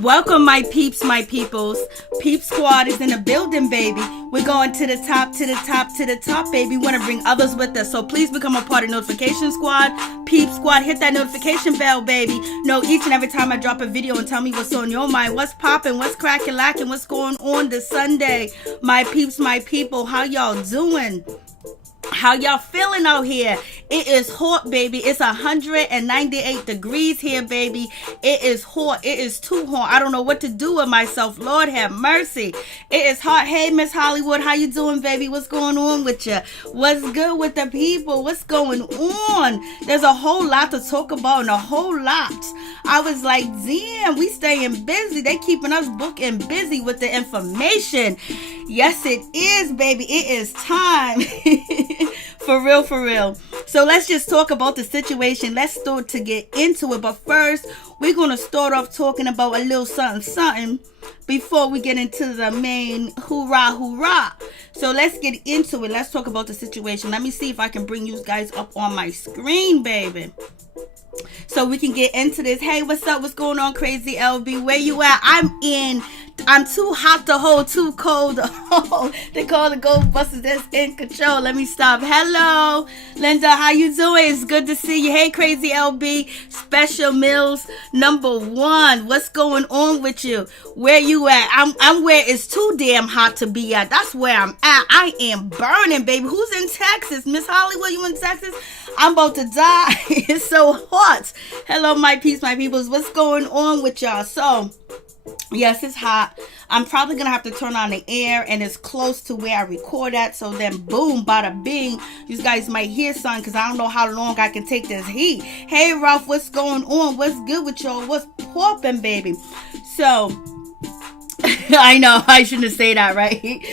Welcome, my peeps, my peoples. Peep Squad is in the building, baby. We're going to the top, to the top, to the top, baby. We want to bring others with us. So please become a part of Notification Squad. Peep Squad, hit that notification bell, baby. Know each and every time I drop a video and tell me what's on your mind, what's popping, what's cracking, lacking, what's going on this Sunday. My peeps, my people, how y'all doing? How y'all feeling out here? It is hot, baby. It's 198 degrees here, baby. It is hot. It is too hot. I don't know what to do with myself. Lord have mercy. It is hot. Hey, Miss Hollywood, how you doing, baby? What's going on with you? What's good with the people? What's going on? There's a whole lot to talk about and a whole lot. I was like, damn, we staying busy. They keeping us booking busy with the information. Yes, it is, baby. It is time. For real, for real. So let's just talk about the situation. Let's start to get into it. But first, we're going to start off talking about a little something before we get into the main hoorah, hoorah. So let's get into it. Let's talk about the situation. Let me see if I can bring you guys up on my screen, baby, so we can get into this. Hey, what's up? What's going on, Crazy LB? Where you at? I'm too hot to hold, too cold to hold. They call the Ghostbusters that's in control. Let me stop. Hello, Linda. How you doing? It's good to see you. Hey, Crazy LB. Special Mills #1. What's going on with you? Where you at? I'm where it's too damn hot to be at. That's where I'm at. I am burning, baby. Who's in Texas? Miss Hollywood, you in Texas? I'm about to die. It's so hot. Hello, my peeps, my peoples. What's going on with y'all? So, yes, it's hot. I'm probably going to have to turn on the air, and it's close to where I record at. So then, boom, bada bing. You guys might hear something because I don't know how long I can take this heat. Hey, Ralph, what's going on? What's good with y'all? What's popping, baby? So, I know, I shouldn't say that, right?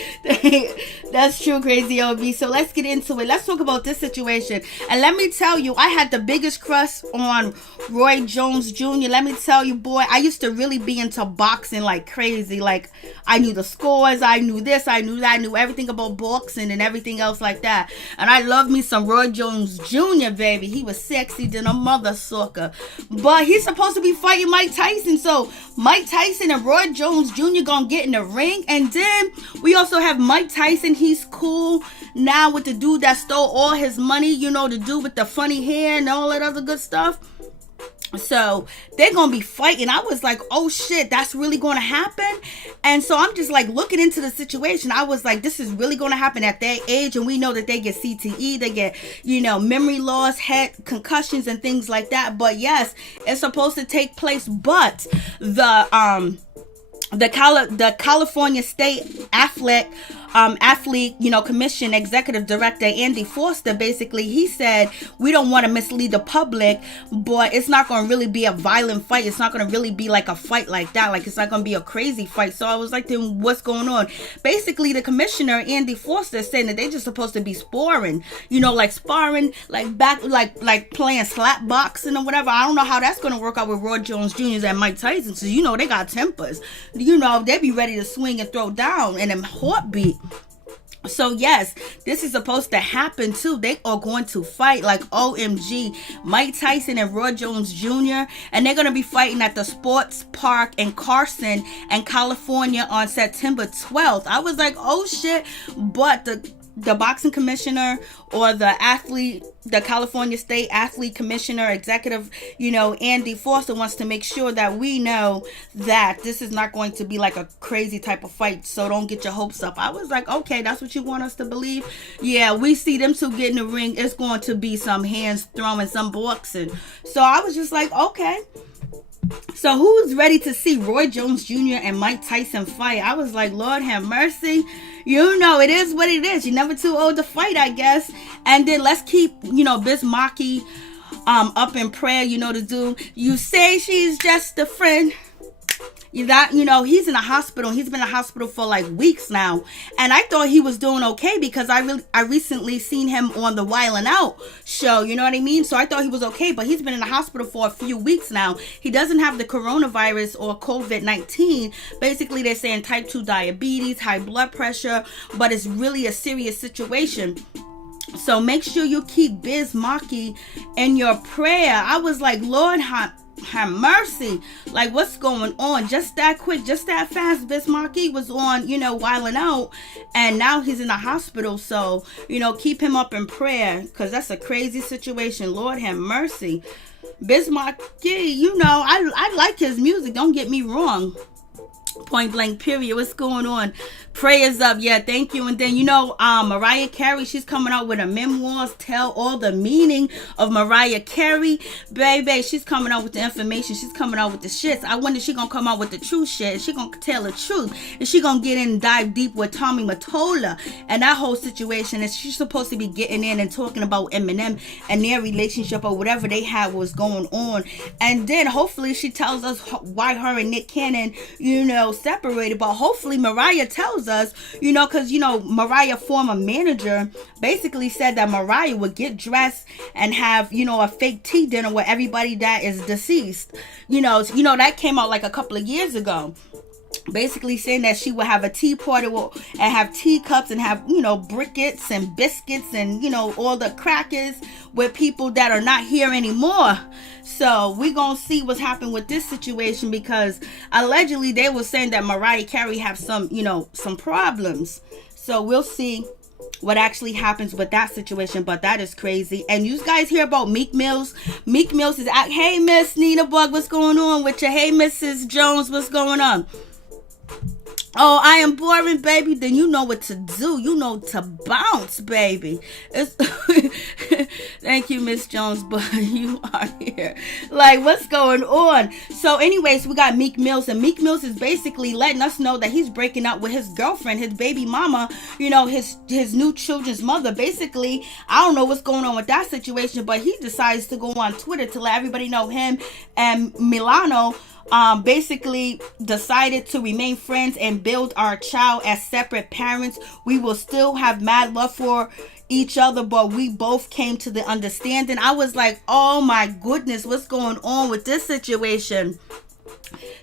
That's true, Crazy LB. So let's get into it. Let's talk about this situation. And let me tell you, I had the biggest crush on Roy Jones Jr. Let me tell you, boy, I used to really be into boxing like crazy. Like, I knew the scores, I knew this, I knew that, I knew everything about boxing and everything else like that. And I love me some Roy Jones Jr., baby. He was sexy than a mother sucker. But he's supposed to be fighting Mike Tyson. So Mike Tyson and Roy Jones Jr. gonna get in the ring. And then we also have Mike Tyson. He's cool now with the dude that stole all his money, you know, the dude with the funny hair and all that other good stuff. So they're gonna be fighting. I was like, oh shit, that's really gonna happen. And so I'm just like looking into the situation. I was like, this is really gonna happen at their age. And we know that they get CTE, they get, you know, memory loss, head concussions and things like that. But yes, it's supposed to take place. But the California State Athlete, you know, Commission Executive Director Andy Foster, basically, he said, we don't want to mislead the public, but it's not going to really be a violent fight. It's not going to really be like a fight like that. Like, it's not going to be a crazy fight. So I was like, then what's going on? Basically, the commissioner, Andy Foster, is saying that they're just supposed to be sparring, you know, like sparring, like back, like playing slap boxing or whatever. I don't know how that's going to work out with Roy Jones Jr. and Mike Tyson. So, you know, they got tempers. You know, they be ready to swing and throw down in them heartbeat. So yes, this is supposed to happen too. They are going to fight like OMG, Mike Tyson and Roy Jones Jr. And they're going to be fighting at the Sports Park in Carson and California on September 12th. I was like, oh shit. But the boxing commissioner or the California State Athlete Commissioner Executive, you know, Andy Foster wants to make sure that we know that this is not going to be like a crazy type of fight. So don't get your hopes up. I was like, okay, that's what you want us to believe? Yeah, we see them two get in the ring. It's going to be some hands throwing, some boxing. So I was just like, okay. So who's ready to see Roy Jones Jr. and Mike Tyson fight? I was like, Lord have mercy. You know, it is what it is. You're never too old to fight, I guess. And then let's keep, you know, Bismarcky up in prayer. You know, the dude, you say she's just a friend. That, he's in a hospital. He's been in a hospital for like weeks now, and I thought he was doing okay because I recently seen him on the Wildin' Out show. You know what I mean? So I thought he was okay, but he's been in the hospital for a few weeks now. He doesn't have the coronavirus or COVID-19. Basically, they're saying type 2 diabetes, high blood pressure, but it's really a serious situation. So make sure you keep Biz Markie in your prayer. I was like, Lord, have mercy. Like, what's going on? Just that quick, just that fast. Biz Markie was on, Wildin' Out, and now he's in the hospital. So, keep him up in prayer, because that's a crazy situation. Lord have mercy. Biz Markie, I like his music. Don't get me wrong. Point blank period. What's going on? Prayers up. Yeah, thank you. And then Mariah Carey, she's coming out with a memoirs, tell all the meaning of Mariah Carey. Baby, she's coming out with the information. She's coming out with the shits. I wonder if she gonna come out with the true shit. She gonna tell the truth. And she gonna get in and dive deep with Tommy Mottola and that whole situation. And she's supposed to be getting in and talking about Eminem and their relationship or whatever they had was going on. And then hopefully she tells us why her and Nick Cannon, separated. But hopefully Mariah tells us, because Mariah's former manager basically said that Mariah would get dressed and have a fake tea dinner with everybody that is deceased. That came out like a couple of years ago, basically saying that she would have a tea party and have teacups and have briquettes and biscuits and all the crackers with people that are not here anymore. So we gonna see what's happening with this situation, because allegedly they were saying that Mariah Carey have some problems. So we'll see what actually happens with that situation, but that is crazy. And you guys hear about Meek Mills? Meek Mills is out. Hey, Miss Nina Bug, what's going on with you? Hey, Mrs. Jones, what's going on? Oh, I am boring, baby. Then you know what to do. You know to bounce, baby. Thank you, Miss Jones, but you are here. Like, what's going on? So anyways, we got Meek Mills, and Meek Mills is basically letting us know that he's breaking up with his girlfriend, his baby mama, his new children's mother. Basically, I don't know what's going on with that situation, but he decides to go on Twitter to let everybody know him and Milano basically decided to remain friends and build our child as separate parents. We will still have mad love for each other, but we both came to the understanding. I was like, oh my goodness, what's going on with this situation?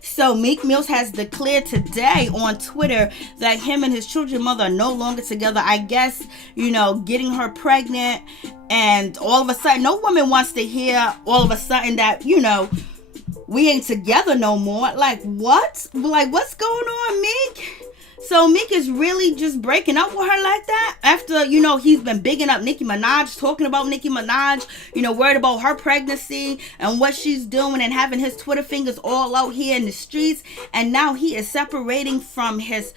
So Meek Mills has declared today on Twitter that him and his children's mother are no longer together. I guess, getting her pregnant, and all of a sudden, no woman wants to hear all of a sudden that, we ain't together no more. Like, what? Like, what's going on, Meek? So Meek is really just breaking up with her like that after, he's been bigging up Nicki Minaj, talking about Nicki Minaj, worried about her pregnancy and what she's doing, and having his Twitter fingers all out here in the streets. And now he is separating from his,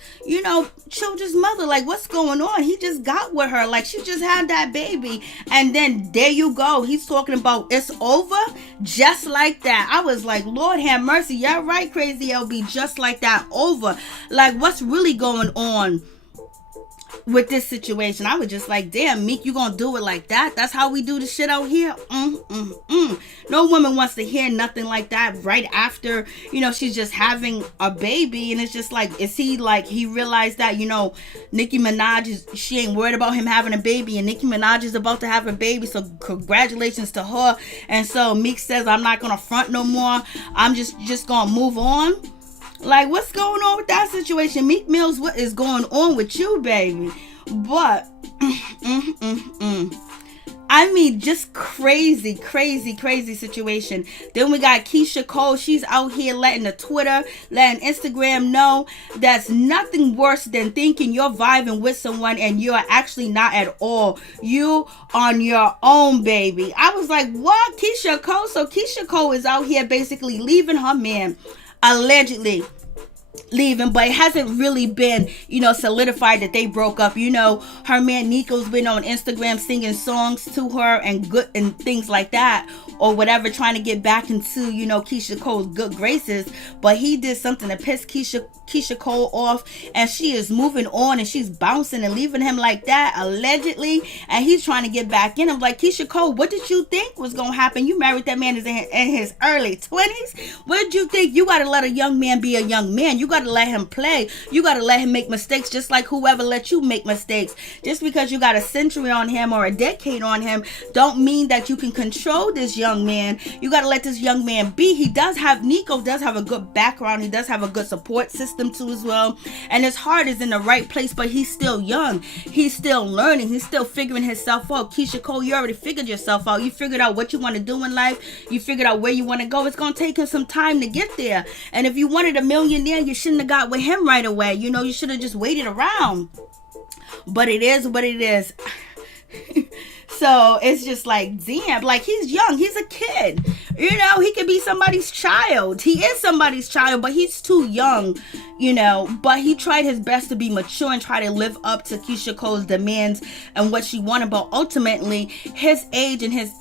children's mother. Like, what's going on? He just got with her. Like, she just had that baby. And then there you go. He's talking about it's over just like that. I was like, Lord have mercy. Yeah, right, Crazy LB. Just like that, over. Like, what's really going on with this situation? I was just like, damn, Meek, you gonna do it like that? That's how we do the shit out here? No woman wants to hear nothing like that right after, she's just having a baby. And it's just like, is he like, he realized that, Nicki Minaj she ain't worried about him having a baby, and Nicki Minaj is about to have a baby, so congratulations to her. And so Meek says, I'm not gonna front no more. I'm just gonna move on. Like, what's going on with that situation? Meek Mills, what is going on with you, baby? But, I mean, just crazy situation. Then we got Keyshia Cole. She's out here letting Instagram know that's nothing worse than thinking you're vibing with someone and you're actually not at all. You on your own, baby. I was like, what? Keyshia Cole? So Keyshia Cole is out here basically leaving her man, allegedly, leaving, but it hasn't really been, solidified that they broke up. Her man Nico's been on Instagram singing songs to her and good and things like that, or whatever, trying to get back into, Keyshia Cole's good graces. But he did something to piss Keyshia Cole off, and she is moving on, and she's bouncing and leaving him like that, allegedly, and he's trying to get back in. I'm like, Keyshia Cole, what did you think was gonna happen? You married that man in his early 20s. What did you think? You gotta let a young man be a young man. You gotta let him play. You gotta let him make mistakes, just like whoever let you make mistakes. Just because you got a century on him or a decade on him don't mean that you can control this young man. You gotta let this young man be. Nico does have a good background. He does have a good support system too as well, and his heart is in the right place, but he's still young. He's still learning. He's still figuring himself out. Keyshia Cole, you already figured yourself out. You figured out what you want to do in life. You figured out where you want to go. It's gonna take him some time to get there, and if you wanted a millionaire, you shouldn't have got with him right away. You should have just waited around. But it is what it is. So it's just like, damn, like, he's young. He's a kid. He could be somebody's child. He is somebody's child, but he's too young, But he tried his best to be mature and try to live up to Keyshia Cole's demands and what she wanted. But ultimately, his age and his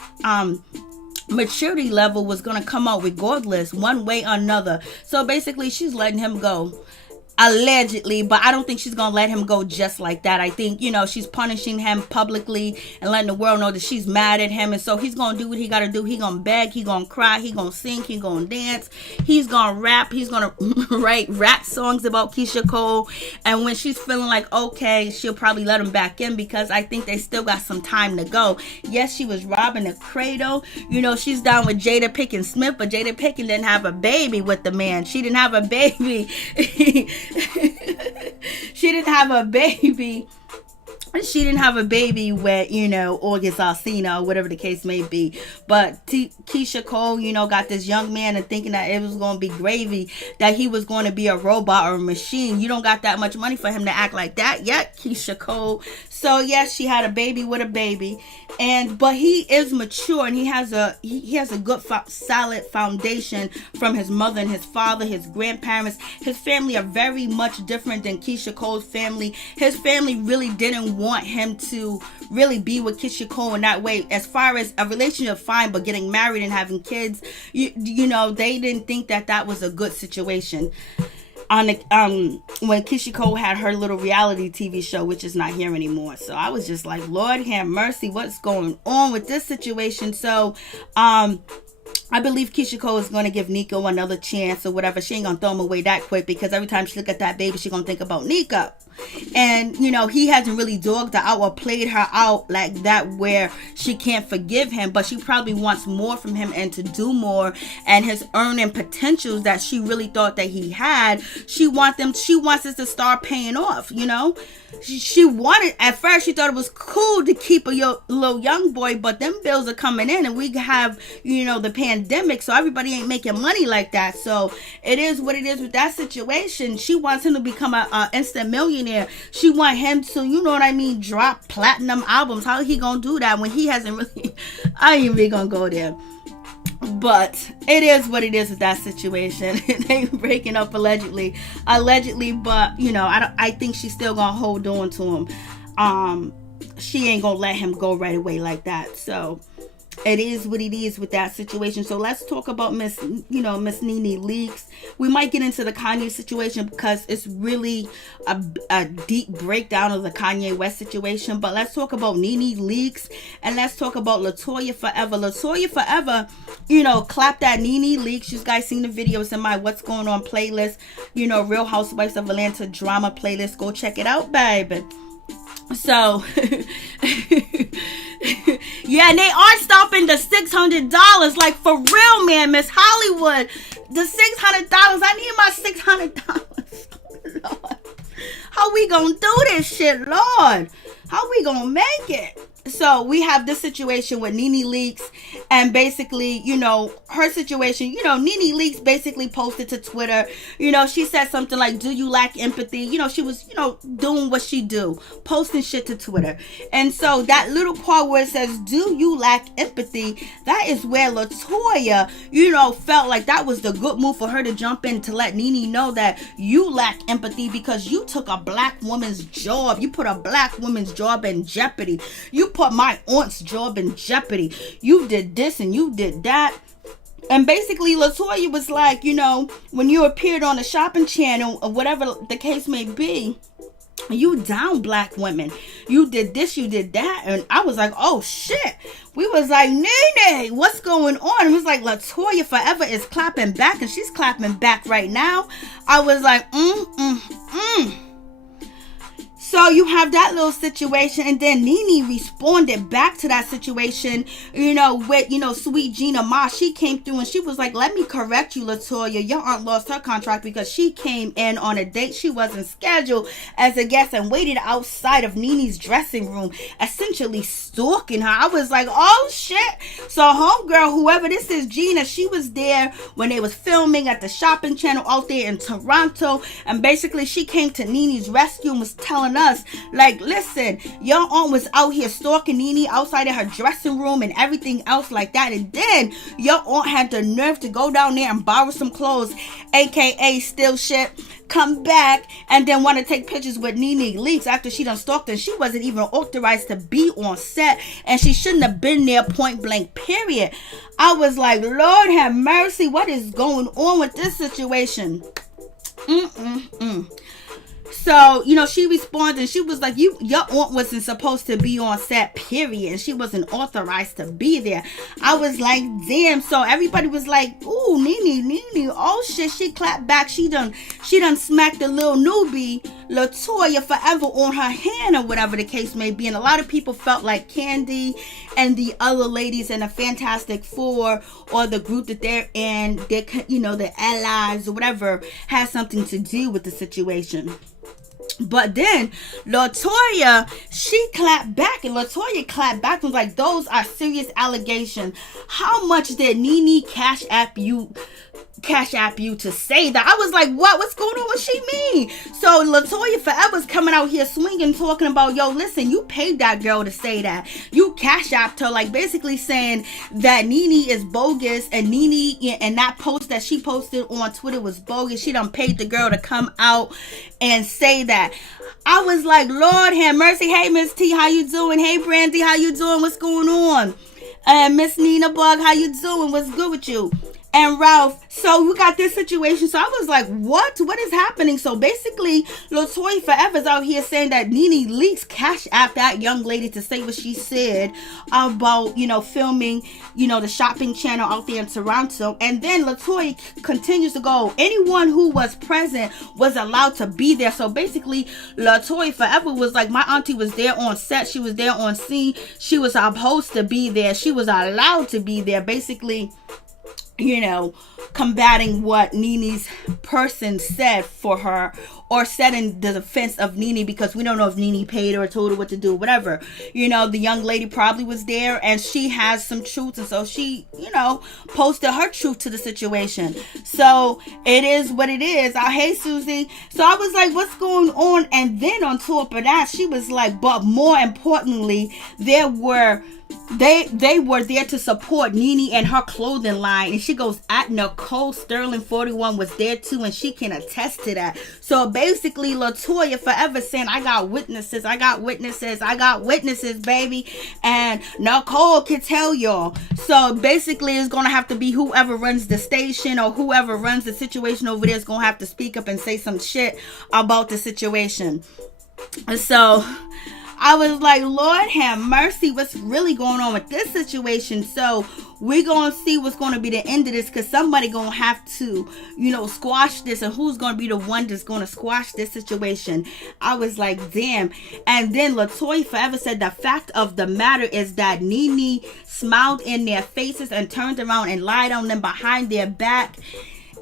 maturity level was going to come out regardless, one way or another. So basically, she's letting him go. Allegedly, but I don't think she's gonna let him go just like that. I think, she's punishing him publicly and letting the world know that she's mad at him, and so he's gonna do what he gotta do. He gonna beg, he gonna cry, he gonna sing, he gonna dance, he's gonna rap, he's gonna write rap songs about Keyshia Cole, and when she's feeling like okay, she'll probably let him back in, because I think they still got some time to go. Yes, she was robbing the cradle. She's down with Jada Pinkett Smith, but Jada Pinkett didn't have a baby with the man. She didn't have a baby. She didn't have a baby. She didn't have a baby with, August Alsina, or whatever the case may be. But Keyshia Cole, got this young man and thinking that it was going to be gravy, that he was going to be a robot or a machine. You don't got that much money for him to act like that yet, Keyshia Cole. So yes, she had a baby with a baby, but he is mature, and he has a good solid foundation from his mother and his father, his grandparents. His family are very much different than Keyshia Cole's family. His family really didn't want him to really be with Keyshia Cole in that way. As far as a relationship, fine, but getting married and having kids, they didn't think that was a good situation. When Keyshia Cole had her little reality TV show, which is not here anymore. So I was just like, Lord have mercy, what's going on with this situation? So I believe Keyshia Cole is going to give Nico another chance or whatever. She ain't going to throw him away that quick, because every time she look at that baby, she going to think about Nico. And, he hasn't really dogged her out or played her out like that where she can't forgive him, but she probably wants more from him and to do more. And his earning potentials that she really thought that he had, she wants it to start paying off, She wanted, at first she thought it was cool to keep a little young boy, but them bills are coming in, and we have, the pandemic, so everybody ain't making money like that. So it is what it is with that situation. She wants him to become a instant millionaire. She want him to, drop platinum albums. How he gonna do that when he hasn't really? I ain't even gonna go there. But it is what it is with that situation. They breaking up allegedly, but I think she's still gonna hold on to him. She ain't gonna let him go right away like that. So it is what it is with that situation. So let's talk about Miss NeNe Leakes. We might get into the Kanye situation because it's really a deep breakdown of the Kanye West situation. But let's talk about NeNe Leakes, and let's talk about LaToya Forever. LaToya Forever, clap that NeNe Leakes. You guys seen the videos in my What's Going On playlist, Real Housewives of Atlanta drama playlist. Go check it out, baby. So yeah, and they are stopping the $600. Like, for real, man, Miss Hollywood, the $600. I need my $600. Lord, how we gonna do this shit, Lord? How we gonna make it? So we have this situation with NeNe Leakes, And basically, her situation, NeNe Leakes basically posted to Twitter, she said something like, do you lack empathy? She was, doing what she do, posting shit to Twitter. And so that little part where it says, do you lack empathy? That is where LaToya, felt like that was the good move for her to jump in to let NeNe know that you lack empathy because you took a black woman's job. You put a black woman's job in jeopardy. You put my aunt's job in jeopardy. You did this and you did that. And basically, LaToya was like, when you appeared on the shopping channel or whatever the case may be, you down black women. You did this, you did that. And I was like, oh shit. We was like, NeNe, what's going on? It was like, LaToya Forever is clapping back, and she's clapping back right now. I was like, So you have that little situation, and then NeNe responded back to that situation, with, sweet Gina Ma. She came through and she was like, let me correct you, LaToya. Your aunt lost her contract because she came in on a date she wasn't scheduled as a guest and waited outside of NeNe's dressing room, essentially stalking her. I was like, oh shit. So homegirl, whoever this is, Gina, she was there when they was filming at the shopping channel out there in Toronto, and basically she came to NeNe's rescue and was telling us, like, listen, your aunt was out here stalking NeNe outside of her dressing room and everything else like that, and then your aunt had the nerve to go down there and borrow some clothes, aka steal shit, come back and then want to take pictures with NeNe Leakes after she done stalked her. She wasn't even authorized to be on set, and she shouldn't have been there, point blank, period. I was like, Lord have mercy, what is going on with this situation? So, she responded and she was like, your aunt wasn't supposed to be on set, period. And she wasn't authorized to be there. I was like, damn. So everybody was like, ooh, NeNe, oh shit, she clapped back. She done smacked the little newbie, LaToya Forever, on her hand or whatever the case may be. And a lot of people felt like Candy and the other ladies in the Fantastic Four or the group that they're in, the allies or whatever, has something to do with the situation. But then LaToya, she clapped back, and LaToya clapped back and was like, those are serious allegations. How much did NeNe cash app you to say that? I was like, what's going on? What she mean? So LaToya Forever's coming out here swinging, talking about, yo, listen, you paid that girl to say that. You cash apped her, like basically saying that NeNe is bogus, and NeNe and that post that she posted on Twitter was bogus. She done paid the girl to come out and say that. I was like, Lord have mercy. Hey, Miss T, how you doing? Hey, Brandy, how you doing? What's going on? And Miss Nina Bug, how you doing? What's good with you? And Ralph, so we got this situation. So I was like, what is happening? So basically, LaToya Forever's out here saying that NeNe Leakes cash app that young lady to say what she said about, filming, the shopping channel out there in Toronto. And then LaToya continues to go, anyone who was present was allowed to be there. So basically, LaToya Forever was like, my auntie was there on set. She was there on scene. She was supposed to be there. She was allowed to be there. Basically, combating what NeNe's person said for her, or said in the defense of NeNe, because we don't know if NeNe paid her or told her what to do, whatever. The young lady probably was there and she has some truth, and so she, posted her truth to the situation. So it is what it is. Hey, Susie. So I was like, what's going on? And then on top of that, she was like, but more importantly, they were there to support NeNe and her clothing line. And she goes, at Nicole Sterling 41 was there too, and she can attest to that. So basically, LaToya Forever saying, I got witnesses, baby. And Nicole can tell y'all. So basically, it's going to have to be whoever runs the station or whoever runs the situation over there is going to have to speak up and say some shit about the situation. So I was like, Lord have mercy, what's really going on with this situation? So we're going to see what's going to be the end of this, because somebody going to have to, squash this, and who's going to be the one that's going to squash this situation. I was like, damn. And then LaToya Forever said the fact of the matter is that NeNe smiled in their faces and turned around and lied on them behind their back,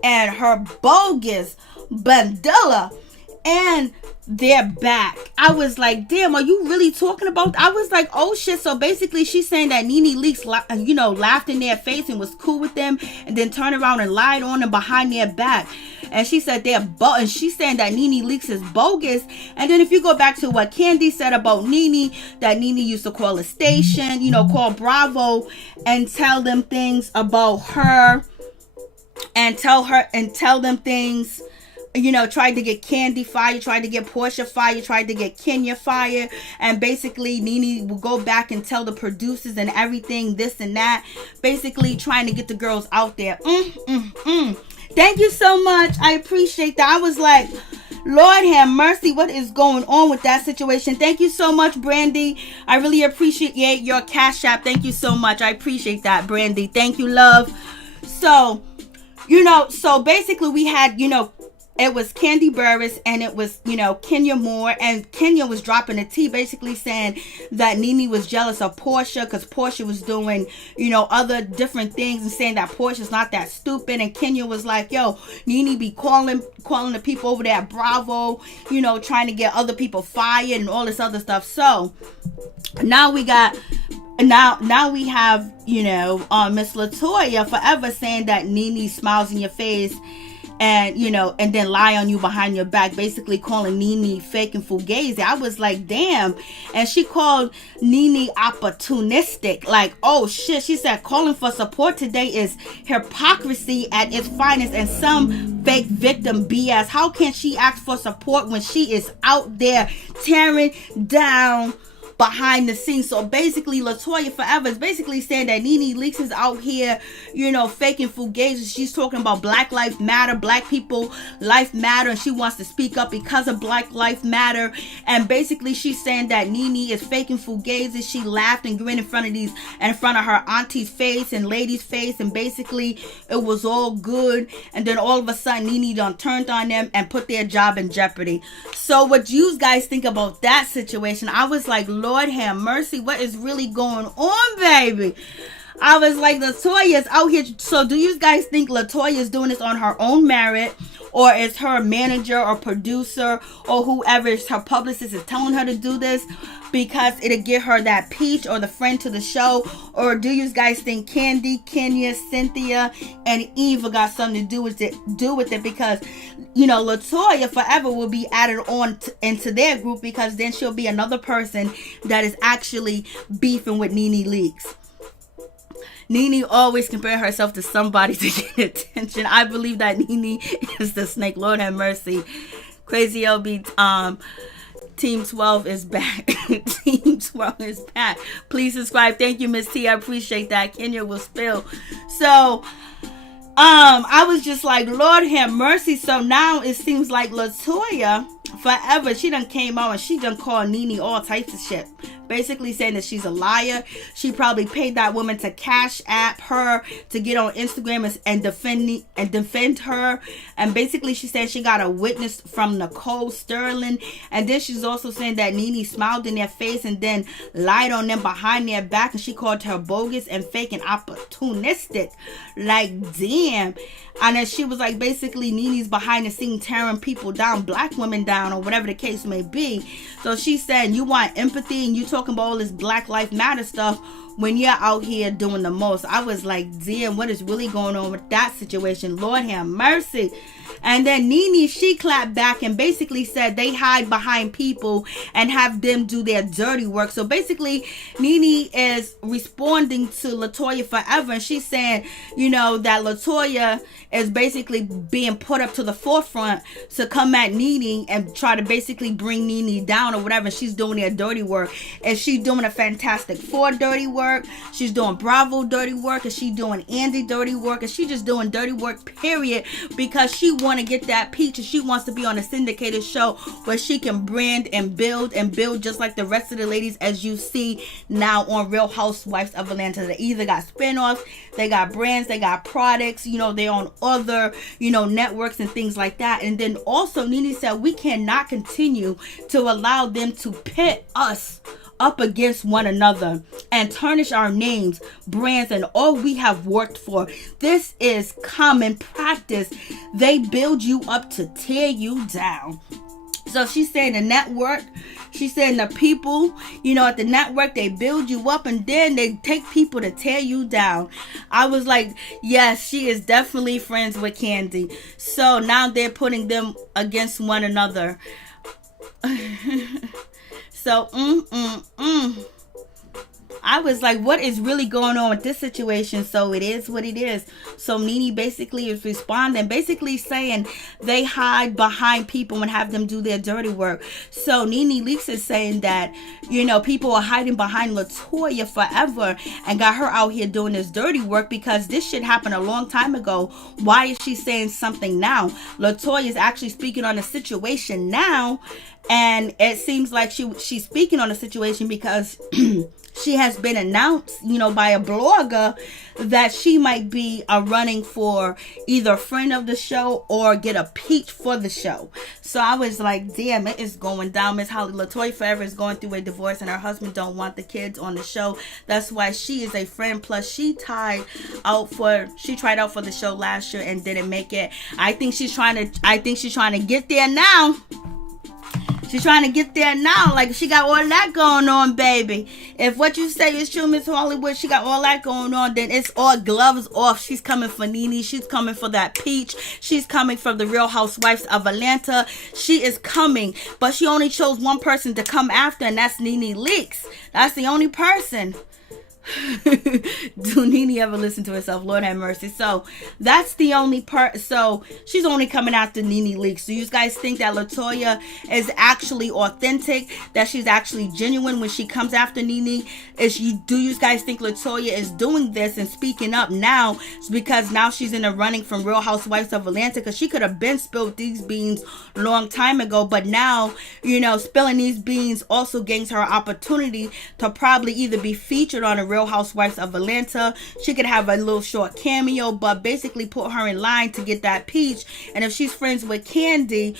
and her bogus bandilla and they're back. I was like, damn, are you really talking about? I was like, oh shit. So basically she's saying that NeNe Leakes, laughed in their face and was cool with them, and then turned around and lied on them behind their back. And she said and she's saying that NeNe Leakes is bogus. And then if you go back to what Candy said about NeNe, that NeNe used to call a station, call Bravo and tell them things about her, and tell them things, tried to get Candy fired, tried to get Portia fired, tried to get Kenya fired, and basically NeNe will go back and tell the producers and everything, this and that, basically trying to get the girls out there. Thank you so much. I appreciate that. I was like, Lord have mercy, what is going on with that situation? Thank you so much, Brandy. I really appreciate your Cash App. Thank you so much. I appreciate that, Brandy. Thank you, love. So, so basically we had, it was Candy Burris and it was, Kenya Moore, and Kenya was dropping the tea, basically saying that NeNe was jealous of Portia because Portia was doing, other different things, and saying that Portia's not that stupid. And Kenya was like, yo, NeNe be calling the people over there at Bravo, trying to get other people fired and all this other stuff. So now we got... Now we have, Miss LaToya Forever saying that NeNe smiles in your face and, and then lie on you behind your back, basically calling NeNe fake and fugazi. I was like, damn. And she called NeNe opportunistic. Like, oh shit. She said calling for support today is hypocrisy at its finest and some fake victim BS. How can she ask for support when she is out there tearing down behind the scenes? So basically LaToya Forever is basically saying that NeNe Leakes is out here, faking fugazi. She's talking about Black Lives Matter, black people life matter, and she wants to speak up because of Black Lives Matter. And basically she's saying that NeNe is faking fugazi. She laughed and grinned in front of her auntie's face and lady's face, and basically it was all good. And then all of a sudden NeNe done turned on them and put their job in jeopardy. So what you guys think about that situation? I was like, Lord have mercy, what is really going on, baby? I was like, LaToya's out here. So do you guys think LaToya is doing this on her own merit, or is her manager or producer or whoever is her publicist is telling her to do this because it'll get her that peach or the friend to the show? Or do you guys think Candy, Kenya, Cynthia, and Eva got something to do with it? Because LaToya Forever will be added on into their group, because then she'll be another person that is actually beefing with NeNe Leakes. NeNe always compare herself to somebody to get attention. I believe that NeNe is the snake. Lord have mercy. Crazy LB, Team 12 is back. Team 12 is back. Please subscribe. Thank you, Miss T. I appreciate that. Kenya will spill. So, I was just like, Lord have mercy. So now it seems like LaToya Forever, she done came out and she done called NeNe all types of shit, basically saying that she's a liar. She probably paid that woman to Cash App her to get on Instagram and defend her. And basically she said she got a witness from Nicole Sterling. And then she's also saying that NeNe smiled in their face and then lied on them behind their back, and she called her bogus and fake and opportunistic. Like, damn. And then she was like, basically NeNe's behind the scene tearing people down, black women down, or whatever the case may be. So she's saying, you want empathy and you talking about all this Black Lives Matter stuff when you're out here doing the most. I was like, damn, what is really going on with that situation? Lord have mercy. And then NeNe, she clapped back and basically said they hide behind people and have them do their dirty work. So basically NeNe is responding to LaToya Forever, and she's saying, that LaToya is basically being put up to the forefront to come at NeNe and try to basically bring NeNe down or whatever. She's doing their dirty work, and she's doing a Fantastic Four dirty work. She's doing Bravo dirty work, and she's doing Andy dirty work, and she's just doing dirty work, period, because she want to get that peach, and she wants to be on a syndicated show where she can brand and build just like the rest of the ladies, as you see now on Real Housewives of Atlanta. They either got spinoffs, they got brands, they got products, they're on other, networks and things like that. And then also NeNe said we cannot continue to allow them to pit us up against one another and tarnish our names, brands, and all we have worked for. This is common practice. They build you up to tear you down. So she's saying the network, she's saying the people, at the network, they build you up and then they take people to tear you down. I was like, yes, she is definitely friends with Kandi. So now they're putting them against one another. So, I was like, what is really going on with this situation? So it is what it is. So NeNe basically is responding, basically saying they hide behind people and have them do their dirty work. So NeNe Leakes is saying that, people are hiding behind LaToya Forever and got her out here doing this dirty work because this shit happened a long time ago. Why is she saying something now? LaToya is actually speaking on the situation now. And it seems like she's speaking on the situation because she has been announced, by a blogger that she might be running for either a friend of the show or get a peach for the show. So I was like, damn, it is going down. Miss Holly LaToya Forever is going through a divorce and her husband don't want the kids on the show. That's why she is a friend. Plus she tried out for the show last year and didn't make it. I think she's trying to get there now. She's trying to get there now. Like, she got all that going on, baby. If what you say is true, Miss Hollywood, she got all that going on, then it's all gloves off. She's coming for NeNe. She's coming for that peach. She's coming for the Real Housewives of Atlanta. She is coming. But she only chose one person to come after, and that's NeNe Leakes. That's the only person. Do NeNe ever listen to herself? Lord have mercy. So that's the only part. So she's only coming after NeNe Leakes. Do you guys think that LaToya is actually authentic, that she's actually genuine when she comes after NeNe? Do you guys think LaToya is doing this and speaking up now because now she's in the running from Real Housewives of Atlanta? Because she could have been spilled these beans a long time ago, but now spilling these beans also gains her opportunity to probably either be featured on a Real Housewives of Atlanta. She could have a little short cameo, but basically put her in line to get that peach. And if she's friends with Kandi,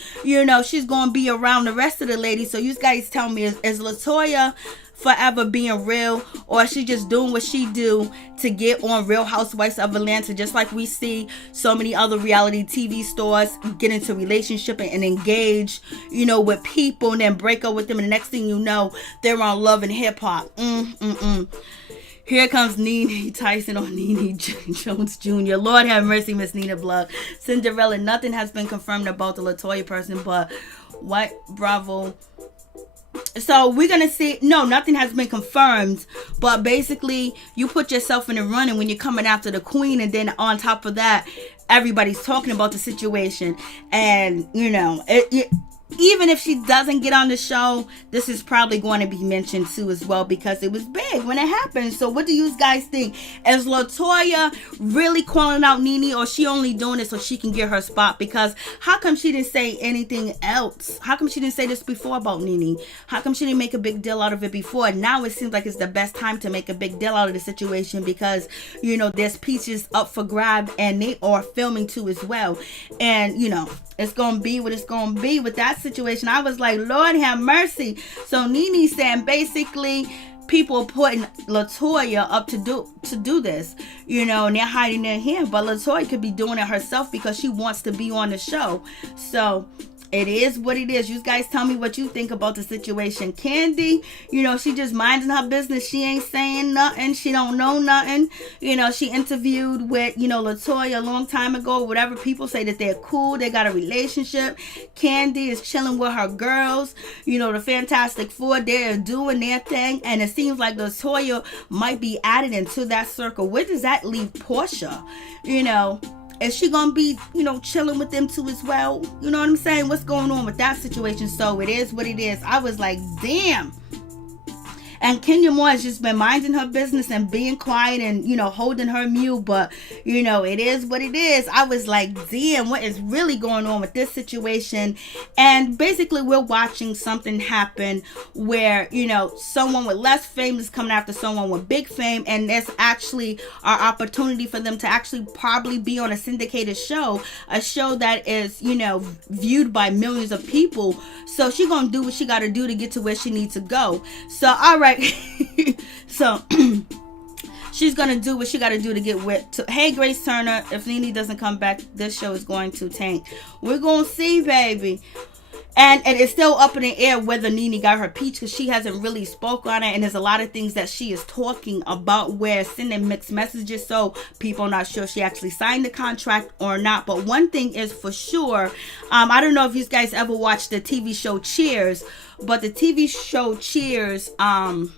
she's gonna be around the rest of the ladies. So you guys tell me, is LaToya Forever being real, or is she just doing what she do to get on Real Housewives of Atlanta, just like we see so many other reality TV stars get into relationship and engage with people and then break up with them, and the next thing you know, they're on Love and Hip Hop. Here comes NeNe Tyson on NeNe Jones Jr. Lord have mercy, Miss Nina Blood. Cinderella, nothing has been confirmed about the LaToya person, but what? Bravo. So we're going to see, no, nothing has been confirmed, but basically you put yourself in the running when you're coming after the queen, and then on top of that, everybody's talking about the situation, and even if she doesn't get on the show, this is probably going to be mentioned too as well, because it was big when it happened. So what do you guys think? Is LaToya really calling out NeNe, or she only doing it so she can get her spot? Because how come she didn't say anything else? How come she didn't say this before about NeNe? How come she didn't make a big deal out of it before? Now it seems like it's the best time to make a big deal out of the situation, because there's pieces up for grab and they are filming too as well. And it's gonna be what it's gonna be with that situation. I was like, Lord have mercy. So NeNe saying basically people putting LaToya up to do this, and they're hiding their hand, but LaToya could be doing it herself because she wants to be on the show. So it is what it is. You guys tell me what you think about the situation. Kandi, she just minding her business. She ain't saying nothing. She don't know nothing. She interviewed with, LaToya a long time ago. Whatever, people say that they're cool. They got a relationship. Kandi is chilling with her girls. The Fantastic Four, they're doing their thing. And it seems like LaToya might be added into that circle. Where does that leave Portia? Is she gonna be, chilling with them too as well? You know what I'm saying? What's going on with that situation? So it is what it is. I was like, damn. And Kenya Moore has just been minding her business and being quiet and, holding her mule. But, it is what it is. I was like, damn, what is really going on with this situation? And basically, we're watching something happen where, someone with less fame is coming after someone with big fame. And there's actually our opportunity for them to actually probably be on a syndicated show. A show that is, viewed by millions of people. So she's going to do what she got to do to get to where she needs to go. So, all right. So she's gonna do what she gotta do to get hey, Grace Turner, if NeNe doesn't come back, this show is going to tank. We're gonna see, baby. And it is still up in the air whether NeNe got her peach, because she hasn't really spoke on it. And there's a lot of things that she is talking about where sending mixed messages. So people are not sure she actually signed the contract or not. But one thing is for sure, I don't know if you guys ever watched the TV show Cheers, but the TV show Cheers, one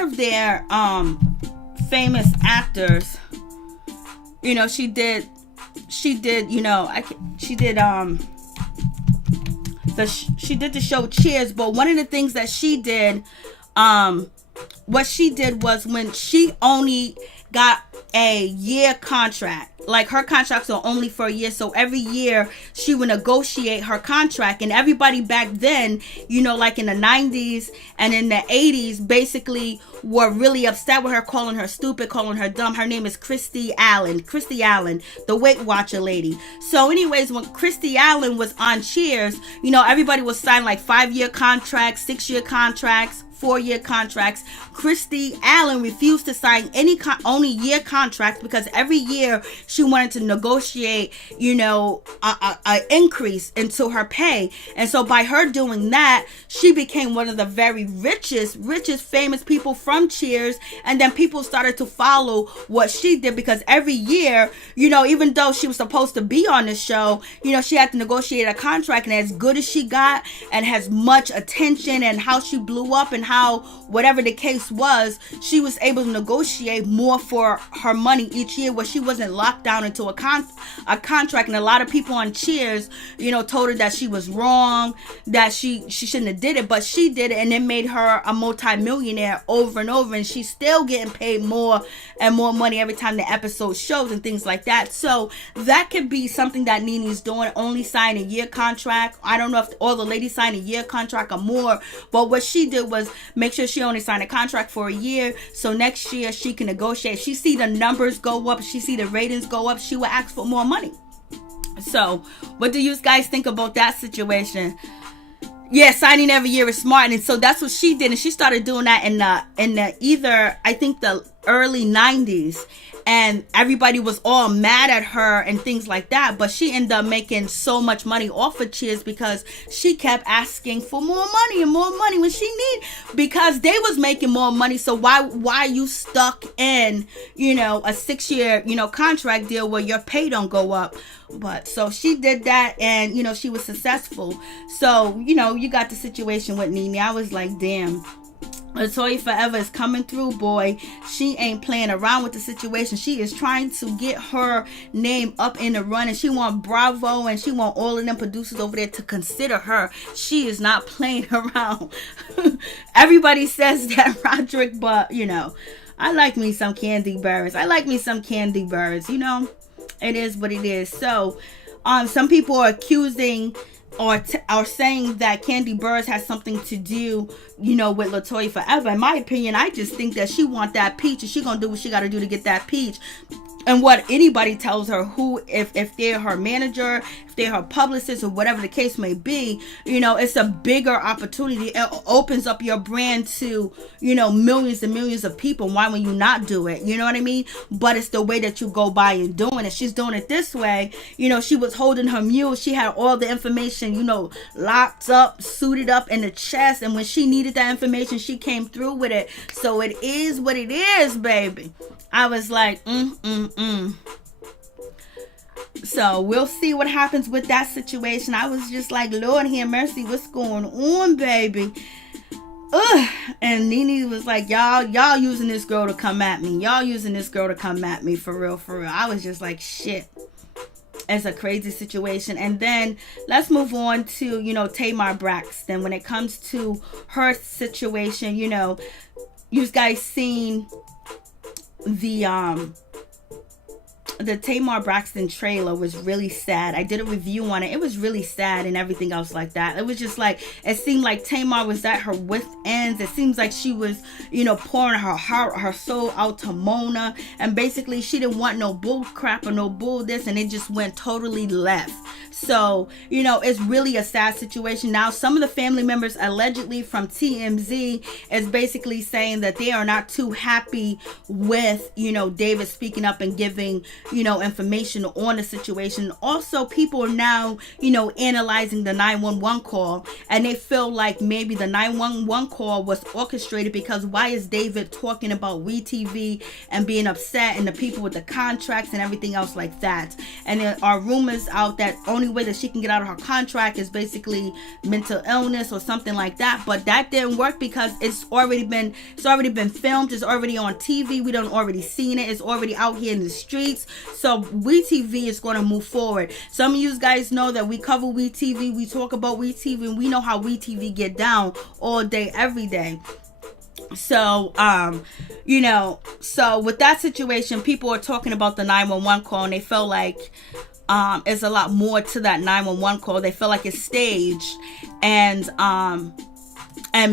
of their famous actors, you know, she did the show Cheers. But one of the things that she did, what she did was, when she only got a year contract, like her contracts are only for a year, so every year she would negotiate her contract. And everybody back then, you know, like in the 90s and in the 80s, basically were really upset with her, calling her stupid, calling her dumb. Her name is Christy Allen, the Weight Watcher lady. So anyways, when Christy Allen was on Cheers, you know, everybody was signing like 5-year contracts, 6-year contracts, 4-year contracts. Christy Allen refused to sign only year contracts, because every year she wanted to negotiate, you know, a increase into her pay. And so by her doing that, she became one of the very richest famous people from Cheers. And then people started to follow what she did, because every year, you know, even though she was supposed to be on the show, you know, she had to negotiate a contract. And as good as she got, and as much attention, and how she blew up, and how whatever the case was, she was able to negotiate more for her money each year, where she wasn't locked down into a contract. And a lot of people on Cheers, you know, told her that she was wrong, that she shouldn't have did it, but she did it, and it made her a multi-millionaire over and over. And she's still getting paid more and more money every time the episode shows and things like that. So that could be something that NeNe's doing, only sign a year contract. I don't know if all the ladies sign a year contract or more, but what she did was make sure she only signed a contract for a year, so next year she can negotiate. She see the numbers go up, she see the ratings go up, she will ask for more money. So what do you guys think about that situation? Yeah, signing every year is smart. And so that's what she did, and she started doing that in the either, I think, the early 90s. And everybody was all mad at her and things like that, but she ended up making so much money off of Cheers, because she kept asking for more money and more money when she need, because they was making more money. So why you stuck in, you know, a 6-year, you know, contract deal where your pay don't go up? But so she did that, and you know, she was successful. So, you know, you got the situation with NeNe. I was like, damn, LaToya Forever is coming through, boy. She ain't playing around with the situation. She is trying to get her name up in the running. She want Bravo, and she want all of them producers over there to consider her. She is not playing around. Everybody says that, Roderick, but you know, I like me some Candy Birds. You know, it is what it is. So some people are accusing or saying that Candy Birds has something to do, you know, with LaToya Forever. In my opinion, I just think that she want that peach, and she gonna do what she gotta do to get that peach. And what anybody tells her, who, if they're her manager, if they're her publicist, or whatever the case may be, you know, it's a bigger opportunity. It opens up your brand to, you know, millions and millions of people. Why would you not do it? You know what I mean? But it's the way that you go by and doing it. She's doing it this way. You know, she was holding her mule. She had all the information, you know, locked up, suited up in the chest. And when she needed that information, she came through with it. So it is what it is, baby. I was like, So we'll see what happens with that situation. I was just like, Lord have mercy, what's going on, baby? Ugh. And NeNe was like, y'all using this girl to come at me. For real. I was just like, shit. It's a crazy situation. And then let's move on to, you know, Tamar Braxton. When it comes to her situation, you know, you guys seen the Tamar Braxton trailer was really sad. I did a review on it. It was really sad and everything else like that. It was just like, it seemed like Tamar was at her wit's ends. It seems like she was, you know, pouring her heart, her soul out to Mona. And basically she didn't want no bull crap or no bull this, and it just went totally left. So, you know, it's really a sad situation. Now, some of the family members allegedly from TMZ is basically saying that they are not too happy with, you know, David speaking up and giving, information on the situation. Also, people are now, analyzing the 911 call, and they feel like maybe the 911 call was orchestrated, because why is David talking about WeTV and being upset, and the people with the contracts and everything else like that? And there are rumors out that only way that she can get out of her contract is basically mental illness or something like that. But that didn't work, because it's already been filmed, it's already on TV, we done already seen it, it's already out here in the streets. So WeTV is going to move forward. Some of you guys know that we cover WeTV, we talk about WeTV, and we know how WeTV get down all day every day. So so with that situation, people are talking about the 911 call, and they feel like there's a lot more to that 911 call. They feel like it's staged, and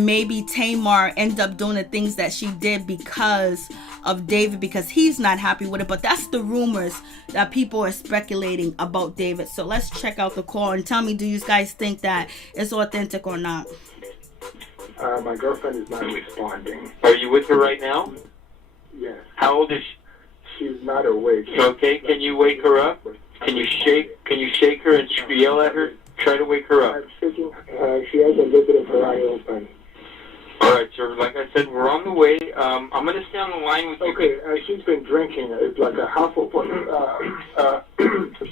maybe Tamar ended up doing the things that she did because of David, because he's not happy with it. But that's the rumors that people are speculating about David. So let's check out the call and tell me, do you guys think that it's authentic or not? My girlfriend is not responding. Are you with her right now? Yes. How old is she? She's not awake. Okay, can you wake her up? Can you shake her and yell at her? Try to wake her up. I'm shaking. She has a little bit of her eye open. All right, sir. Like I said, we're on the way. I'm going to stay on the line with you. Okay, she's been drinking. It's like a half of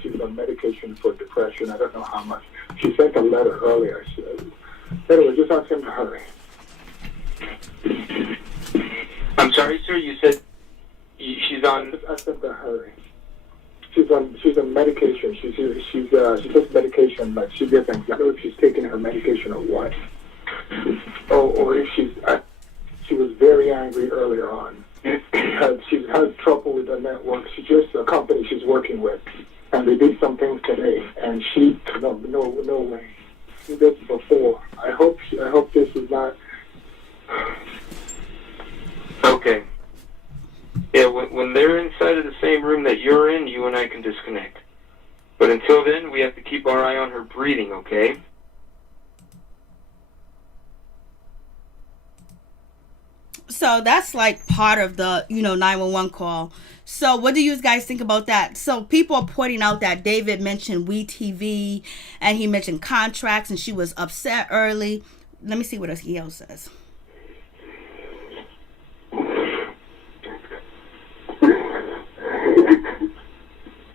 she's on medication for depression. I don't know how much. She sent a letter earlier. Anyway, just ask him to hurry. I'm sorry, sir. You said she's on. I asked him to hurry. She's on medication. She takes medication, like she doesn't. I don't know if she's taking her medication or what. Or if she was very angry earlier on. She's had trouble with the network. She just a company she's working with, and they did some things today, and she no way. She did this before. I hope this is not. Okay. Yeah, when they're inside of the same room that you're in, you and I can disconnect. But until then, we have to keep our eye on her breathing, okay? So that's like part of the 911 call. So what do you guys think about that? So people are pointing out that David mentioned WeTV, and he mentioned contracts, and she was upset early. Let me see what he else says.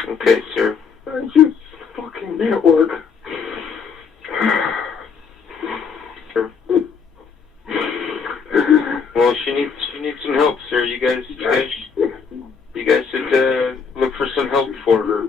Okay, sir. I just fucking network. Sure. Well, she needs some help, sir. You guys should look for some help for her.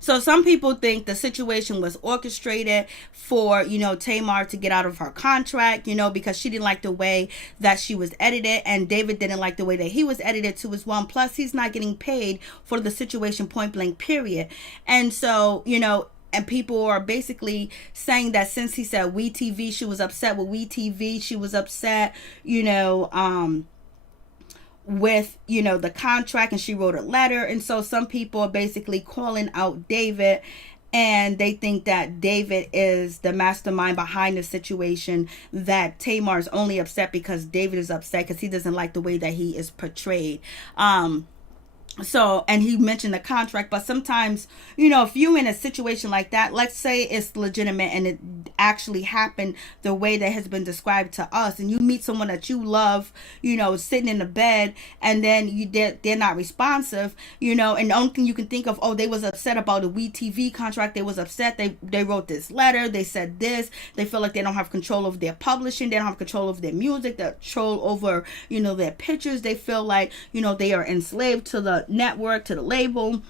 So some people think the situation was orchestrated for, Tamar to get out of her contract, because she didn't like the way that she was edited, and David didn't like the way that he was edited too as well. Plus, he's not getting paid for the situation, point blank, period. And so, and people are basically saying that since he said WeTV, she was upset with WeTV. She was upset, with the contract, and she wrote a letter. And so some people are basically calling out David, and they think that David is the mastermind behind the situation, that Tamar is only upset because David is upset because he doesn't like the way that he is portrayed. So, and he mentioned the contract, but sometimes, if you're in a situation like that, let's say it's legitimate and it actually happened the way that has been described to us, and you meet someone that you love, sitting in the bed, and then they're not responsive, and the only thing you can think of, they was upset about a WeTV contract, they was upset, they wrote this letter, they said this, they feel like they don't have control over their publishing, they don't have control over their music, their control over, their pictures, they feel like, they are enslaved to the network, to the label,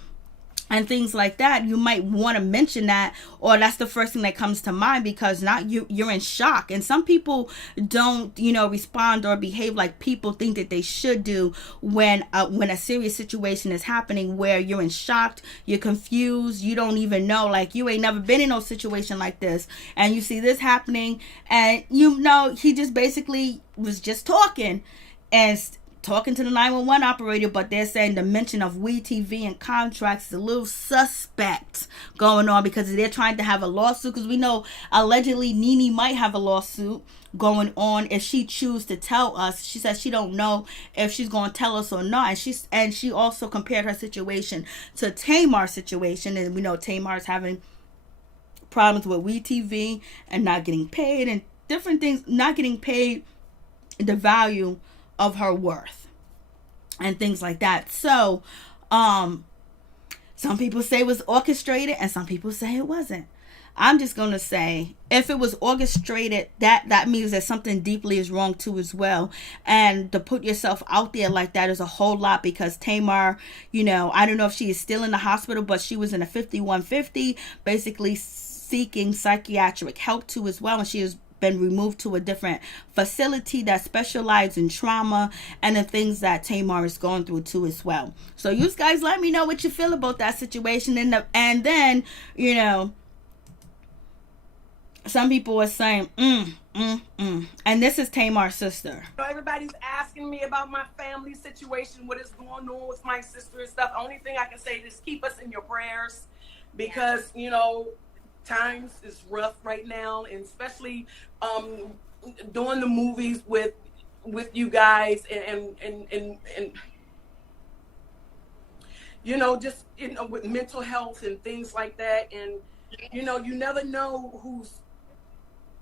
and things like that. You might want to mention that, or that's the first thing that comes to mind, because you're in shock. And some people don't respond or behave like people think that they should do when a serious situation is happening, where you're in shock, you're confused, you don't even know, like you ain't never been in no situation like this, and you see this happening, and he just basically was just talking, and talking to the 911 operator, but they're saying the mention of WeTV and contracts is a little suspect going on because they're trying to have a lawsuit, because we know allegedly NeNe might have a lawsuit going on if she choose to tell us. She says she don't know if she's going to tell us or not, and she also compared her situation to Tamar's situation, and we know Tamar's having problems with WeTV and not getting paid and different things, not getting paid the value of her worth and things like that. So some people say it was orchestrated and some people say it wasn't. I'm just gonna say, if it was orchestrated, that means that something deeply is wrong too as well. And to put yourself out there like that is a whole lot, because Tamar, I don't know if she is still in the hospital, but she was in a 5150, basically seeking psychiatric help too as well, and she has been removed to a different facility that specializes in trauma and the things that Tamar is going through too as well. So you guys let me know what you feel about that situation. And then some people are saying and this is Tamar's sister. Everybody's asking me about my family situation, what is going on with my sister and stuff. Only thing I can say is keep us in your prayers, because times is rough right now, and especially doing the movies with you guys and just with mental health and things like that. And you never know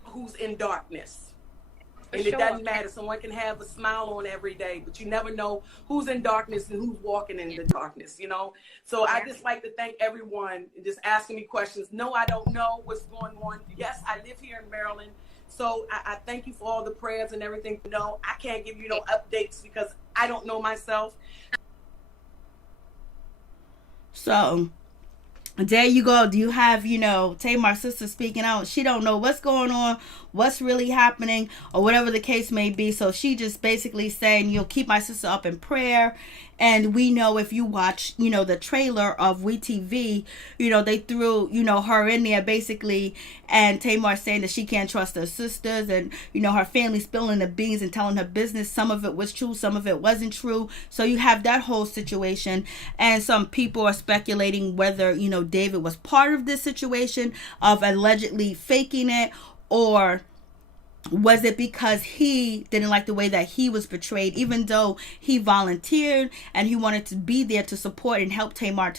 who's in darkness. And it doesn't matter. Someone can have a smile on every day, but you never know who's in darkness and who's walking in the darkness, So I just like to thank everyone just asking me questions. No, I don't know what's going on. Yes, I live here in Maryland. So I thank you for all the prayers and everything. No, I can't give you no updates because I don't know myself. So there you go. Do you have, Tamar's sister speaking out? She don't know what's going on, what's really happening, or whatever the case may be. So she just basically saying, keep my sister up in prayer. And we know, if you watch, the trailer of WeTV, they threw, her in there basically. And Tamar saying that she can't trust her sisters, and, her family spilling the beans and telling her business. Some of it was true, some of it wasn't true. So you have that whole situation. And some people are speculating whether, David was part of this situation of allegedly faking it, or was it because he didn't like the way that he was portrayed, even though he volunteered and he wanted to be there to support and help Tamar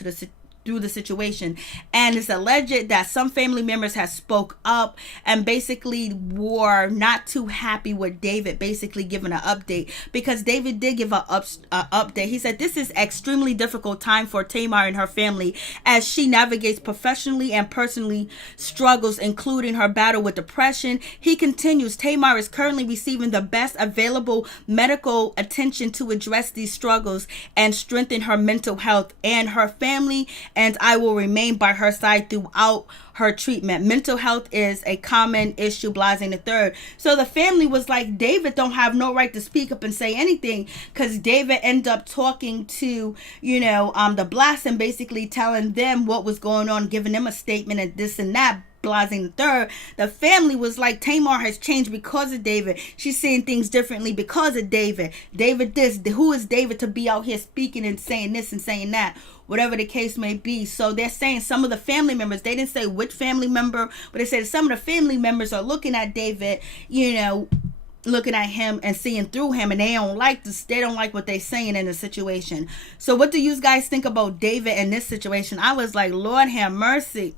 through the situation. And it's alleged that some family members have spoke up and basically were not too happy with David basically giving an update, because David did give an update. He said this is extremely difficult time for Tamar and her family as she navigates professionally and personally struggles, including her battle with depression. He continues, Tamar is currently receiving the best available medical attention to address these struggles and strengthen her mental health and her family, and I will remain by her side throughout her treatment. Mental health is a common issue, Blasing the third. So the family was like, David don't have no right to speak up and say anything, because David ended up talking to, the Blast, and basically telling them what was going on, giving them a statement and this and that. Blasing the third. The family was like, Tamar has changed because of David. She's seeing things differently because of David. David this. Who is David to be out here speaking and saying this and saying that? Whatever the case may be. So they're saying some of the family members, they didn't say which family member, but they said some of the family members are looking at David, looking at him and seeing through him, and they don't like this. They don't like what they're saying in the situation. So what do you guys think about David in this situation? I was like, Lord have mercy.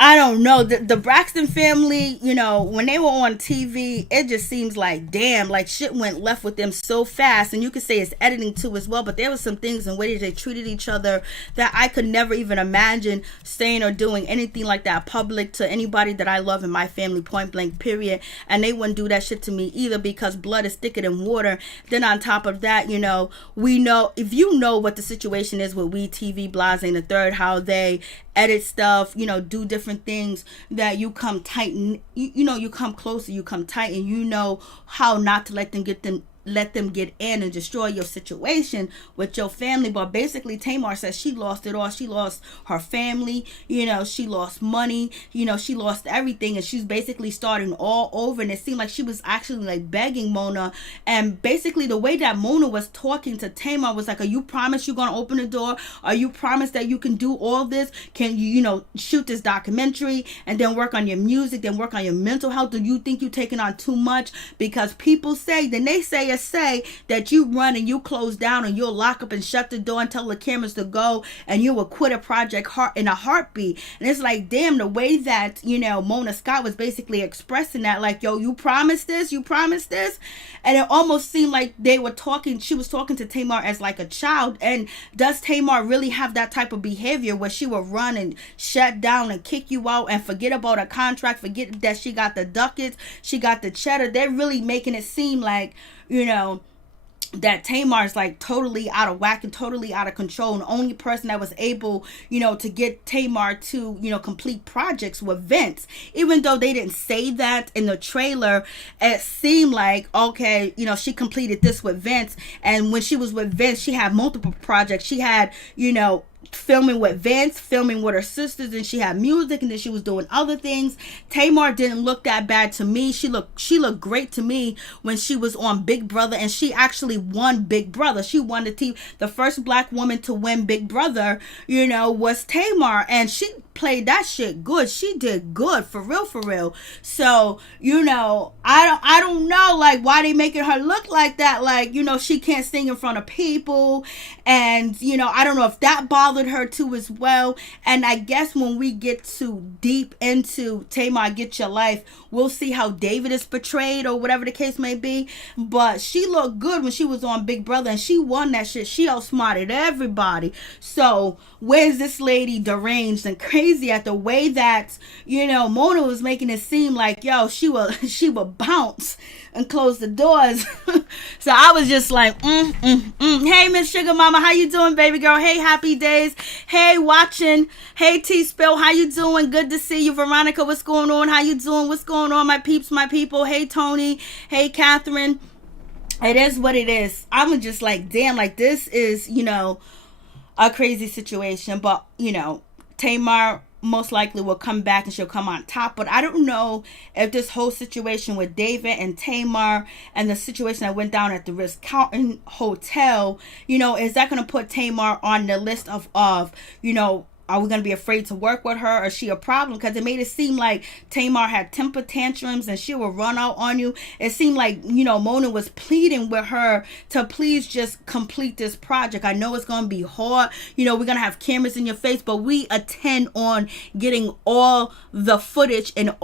I don't know. The Braxton family, when they were on TV, it just seems like, damn, like shit went left with them so fast. And you could say it's editing too as well, but there was some things in ways they treated each other that I could never even imagine saying or doing anything like that public to anybody that I love in my family, point blank, period. And they wouldn't do that shit to me either, because blood is thicker than water. Then on top of that, we know, if you know what the situation is with WeTV, Blasing the third, how they edit stuff, do different things, that you come tight, and you come closer, you come tight, and you know how not to let them let them get in and destroy your situation with your family. But basically Tamar says she lost it all. She lost her family, she lost money, she lost everything, and she's basically starting all over. And it seemed like she was actually like begging Mona, and basically the way that Mona was talking to Tamar was like, are you promised you're gonna open the door? Are you promised that you can do all this? Can you shoot this documentary and then work on your music, then work on your mental health? Do you think you're taking on too much? Because people say, the naysayers say that you run and you close down and you'll lock up and shut the door and tell the cameras to go, and you will quit a project in a heartbeat. And it's like, damn, the way that Mona Scott was basically expressing that, like, yo, you promised this, and it almost seemed like she was talking to Tamar as like a child. And does Tamar really have that type of behavior where she will run and shut down and kick you out and forget about a contract, forget that she got the ducats, she got the cheddar? They're really making it seem like that Tamar is like totally out of whack and totally out of control. And the only person that was able, to get Tamar to, complete projects with Vince. Even though they didn't say that in the trailer, it seemed like, okay, she completed this with Vince. And when she was with Vince, she had multiple projects. She had, filming with Vince, filming with her sisters, and she had music, and then she was doing other things. Tamar didn't look that bad to me. She looked great to me when she was on Big Brother, and she actually won Big Brother. She won the first black woman to win Big Brother, was Tamar, and she played that shit good. She did good, for real. So, I don't know, like, why they making her look like that, like, she can't sing in front of people, and, I don't know if that bothered her too as well. And I guess when we get too deep into Tamar Get Your Life, we'll see how David is portrayed or whatever the case may be. But she looked good when she was on Big Brother, and she won that shit. She outsmarted everybody. So where's this lady deranged and crazy at the way that, Mona was making it seem like, yo, she will bounce and close the doors. So I was just like, Hey, Miss Sugar Mama, how you doing, baby girl? Hey, Happy Days. Hey, watching. Hey, T-Spill, how you doing? Good to see you. Veronica, what's going on? How you doing? What's going on, my peeps, my people? Hey, Tony. Hey, Catherine. It is what it is. I'm just like, damn, like, this is, a crazy situation. But, Tamar most likely will come back and she'll come on top. But I don't know if this whole situation with David and Tamar and the situation that went down at the Ritz-Carlton Hotel, is that going to put Tamar on the list of are we going to be afraid to work with her? Or is she a problem? Because it made it seem like Tamar had temper tantrums and she will run out on you. It seemed like, Mona was pleading with her to please just complete this project. I know it's going to be hard. We're going to have cameras in your face, but we attend on getting all the footage and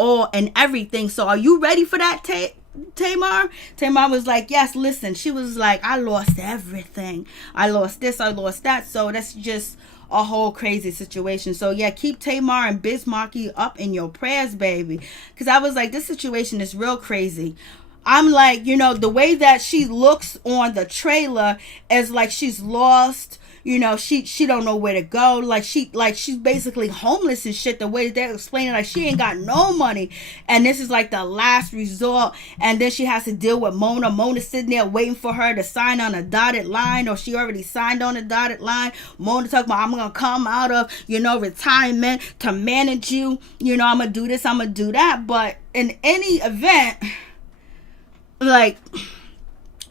everything. So are you ready for that, Tamar was like, yes. Listen, she was like, I lost everything. I lost this, I lost that. So that's just a whole crazy situation. So yeah, keep Tamar and Biz Markie up in your prayers, baby. Because I was like, this situation is real crazy. I'm like, the way that she looks on the trailer is like she's lost. She don't know where to go. Like she's basically homeless and shit. The way they're explaining, like, she ain't got no money, and this is like the last resort. And then she has to deal with Mona. Mona's sitting there waiting for her to sign on a dotted line, or she already signed on a dotted line. Mona talking about, I'm gonna come out of retirement to manage you. I'm gonna do this, I'm gonna do that. But in any event, like,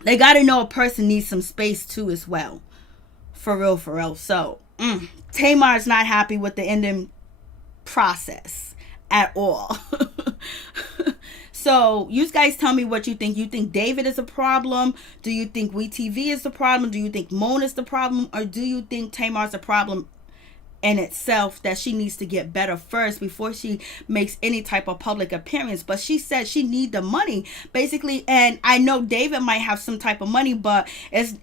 they gotta know a person needs some space too as well. For real. So, Tamar is not happy with the ending process at all. So, you guys tell me what you think. You think David is a problem? Do you think WeTV is the problem? Do you think Mona is the problem? Or do you think Tamar is a problem in itself, that she needs to get better first before she makes any type of public appearance? But she said she need the money basically, and I know David might have some type of money, but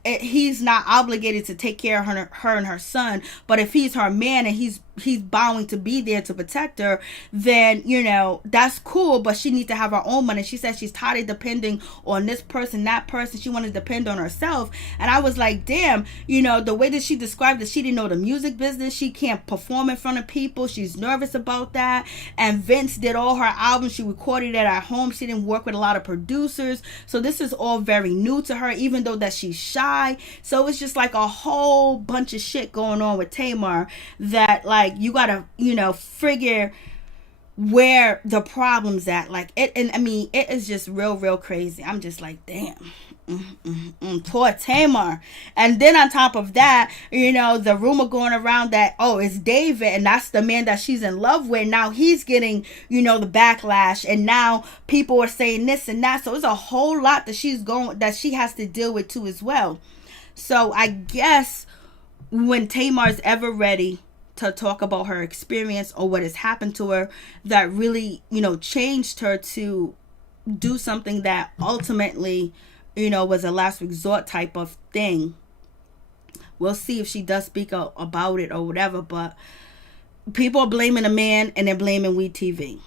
he's not obligated to take care of her and her son. But if he's her man and he's he's bowing to be there to protect her, then, you know, that's cool, but she needs to have her own money. She said she's tired of depending on this person, that person. She wanted to depend on herself. And I was like, damn, you know, the way that she described it, she didn't know the music business. She can't perform in front of people. She's nervous about that. And Vince did all her albums. She recorded it at home. She didn't work with a lot of producers. So this is all very new to her, even though that she's shy. So it's just like a whole bunch of shit going on with Tamar that, like, you gotta, you know, figure where the problem's at. Like, it, and I mean, it is just real crazy. I'm just like, damn. Poor Tamar. And then on top of that, you know, the rumor going around that, oh, it's David, and that's the man that she's in love with. Now he's getting, you know, the backlash, and now people are saying this and that. So it's a whole lot that she has to deal with too as well. So I guess when Tamar's ever ready to talk about her experience or what has happened to her that really, you know, changed her to do something that ultimately, you know, was a last resort type of thing. We'll see if she does speak about it or whatever, but people are blaming the man and they're blaming WeTV.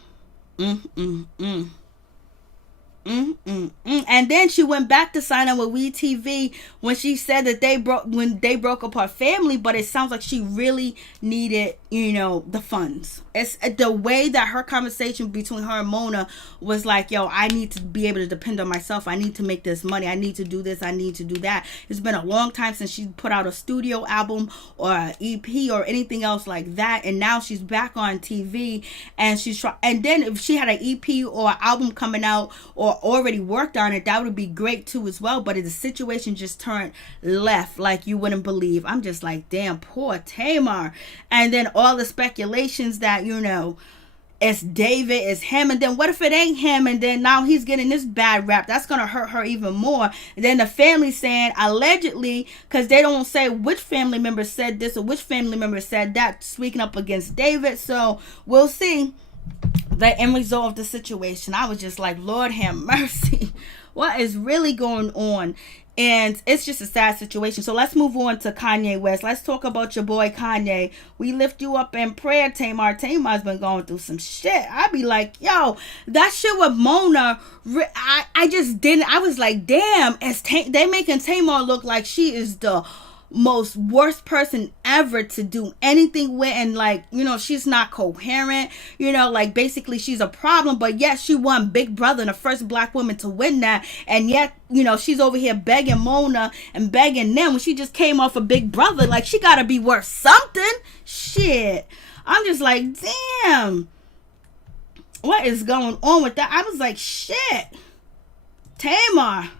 And then she went back to sign up with WeTV when she said that they broke up her family, but it sounds like she really needed, you know, the funds. It's the way that her conversation between her and Mona was like, yo, I need to be able to depend on myself. I need to make this money. I need to do this. I need to do that. It's been a long time since she put out a studio album or an EP or anything else like that. And now she's back on TV and and then if she had an EP or an album coming out or already worked on it, that would be great too as well. But the situation just turned left like you wouldn't believe. I'm just like, damn, poor Tamar. And then all the speculations that, you know, it's David, it's him, and then what if it ain't him, and then now he's getting this bad rap? That's gonna hurt her even more. And then the family saying allegedly, because they don't say which family member said this or which family member said that, speaking up against David. So we'll see the end result of the situation. I was just like, Lord have mercy, what is really going on? And it's just a sad situation. So let's move on to Kanye West. Let's talk about your boy Kanye. We lift you up in prayer, Tamar. Tamar's been going through some shit. I'd be like, yo, that shit with Mona, I just didn't. I was like, damn, they making Tamar look like she is the most worst person ever to do anything with, and like, you know, she's not coherent, you know, like basically she's a problem, but yet she won Big Brother and the first black woman to win that, and yet, you know, she's over here begging Mona and begging them when she just came off a Big Brother. Like, she gotta be worth something. Shit, I'm just like, damn, what is going on with that? I was like, shit, Tamar,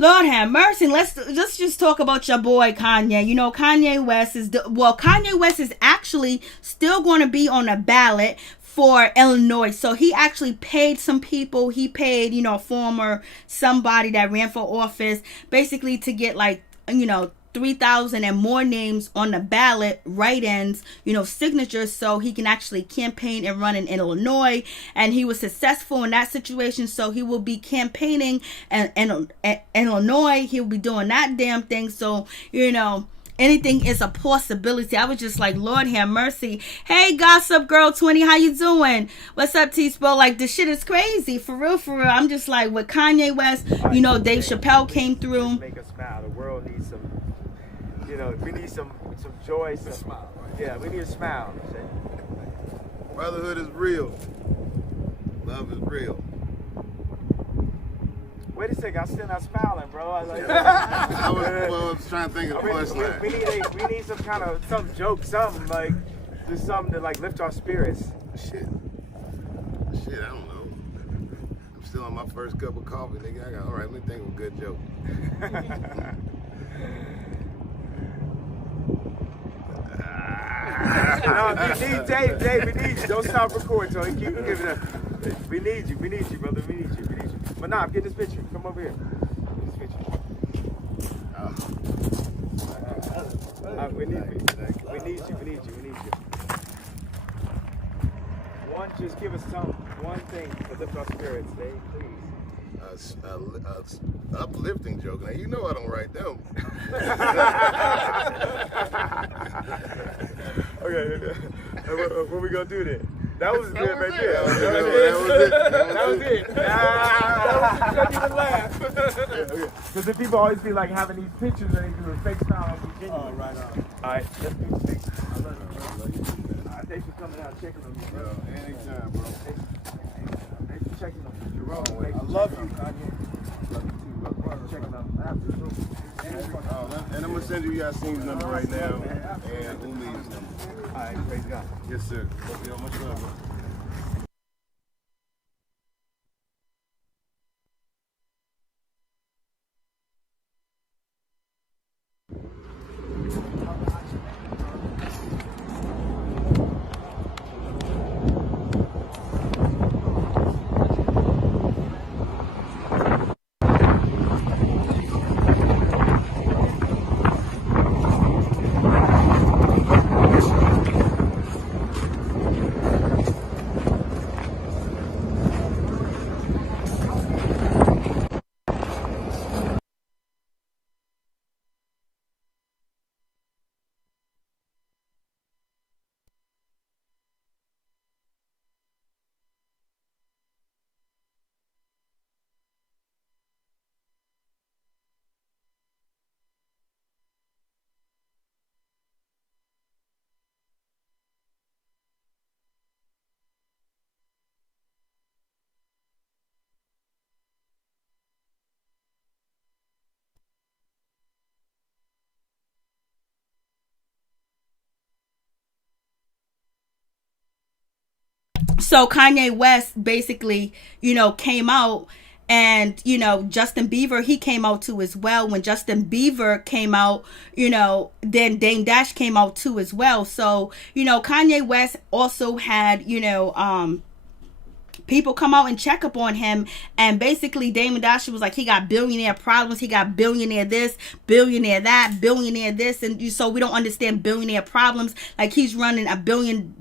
Lord have mercy. Let's just talk about your boy Kanye. You know, Kanye West is actually still going to be on a ballot for Illinois. So he actually paid some people. He paid, you know, former somebody that ran for office, basically to get, like, you know, 3,000 and more names on the ballot, write-ins, you know, signatures, so he can actually campaign and run in Illinois. And he was successful in that situation, so he will be campaigning in Illinois. He'll be doing that damn thing. So, you know, anything is a possibility. I was just like, Lord have mercy. Hey, Gossip Girl 20, how you doing? What's up, T-Spo? Like, this shit is crazy. For real. I'm just like, with Kanye West, you know, Dave Chappelle came through. Make us smile. The world needs some, you know, we need some joy. Some smile. Right? Yeah, we need a smile. Brotherhood is real. Love is real. Wait a second, I'm still not smiling, bro. I was trying to think of the punchline. We need some joke, something like, just something to like lift our spirits. Shit, I don't know. I'm still on my first cup of coffee, nigga. All right, let me think of a good joke. No, we need Dave, we need you. Don't stop recording, Tony. Keep giving it up. We need you, brother. We need you. But nah, get this picture. Come over here. Get this picture. We need you. Just give us one thing to lift our spirits, Dave, please. Uplifting joke. Now, you know I don't write them. Okay. What we gonna do then? That was good right there. That was it. That was laugh. Because the people always be like having these pictures and they do a fake smile on Virginia. Oh, right on. All right, let's do the fake smile. I love you, bro. Thanks for coming out checking on me, bro. Anytime, bro. Thanks for checking on me. Jerome, I love you. Kanye. Love you too, bro. Checking on me. And I'm gonna send you Yasin's number right now and Umi's number. All right, praise God. Yes, sir. Yo, much love, bro. So Kanye West basically, came out, and Justin Bieber, he came out too as well. When Justin Bieber came out, then Dame Dash came out too as well. So Kanye West also had people come out and check up on him, and basically Damon Dash was like, he got billionaire problems, he got billionaire this, billionaire that, billionaire this, and so we don't understand billionaire problems. Like, he's running $1 billion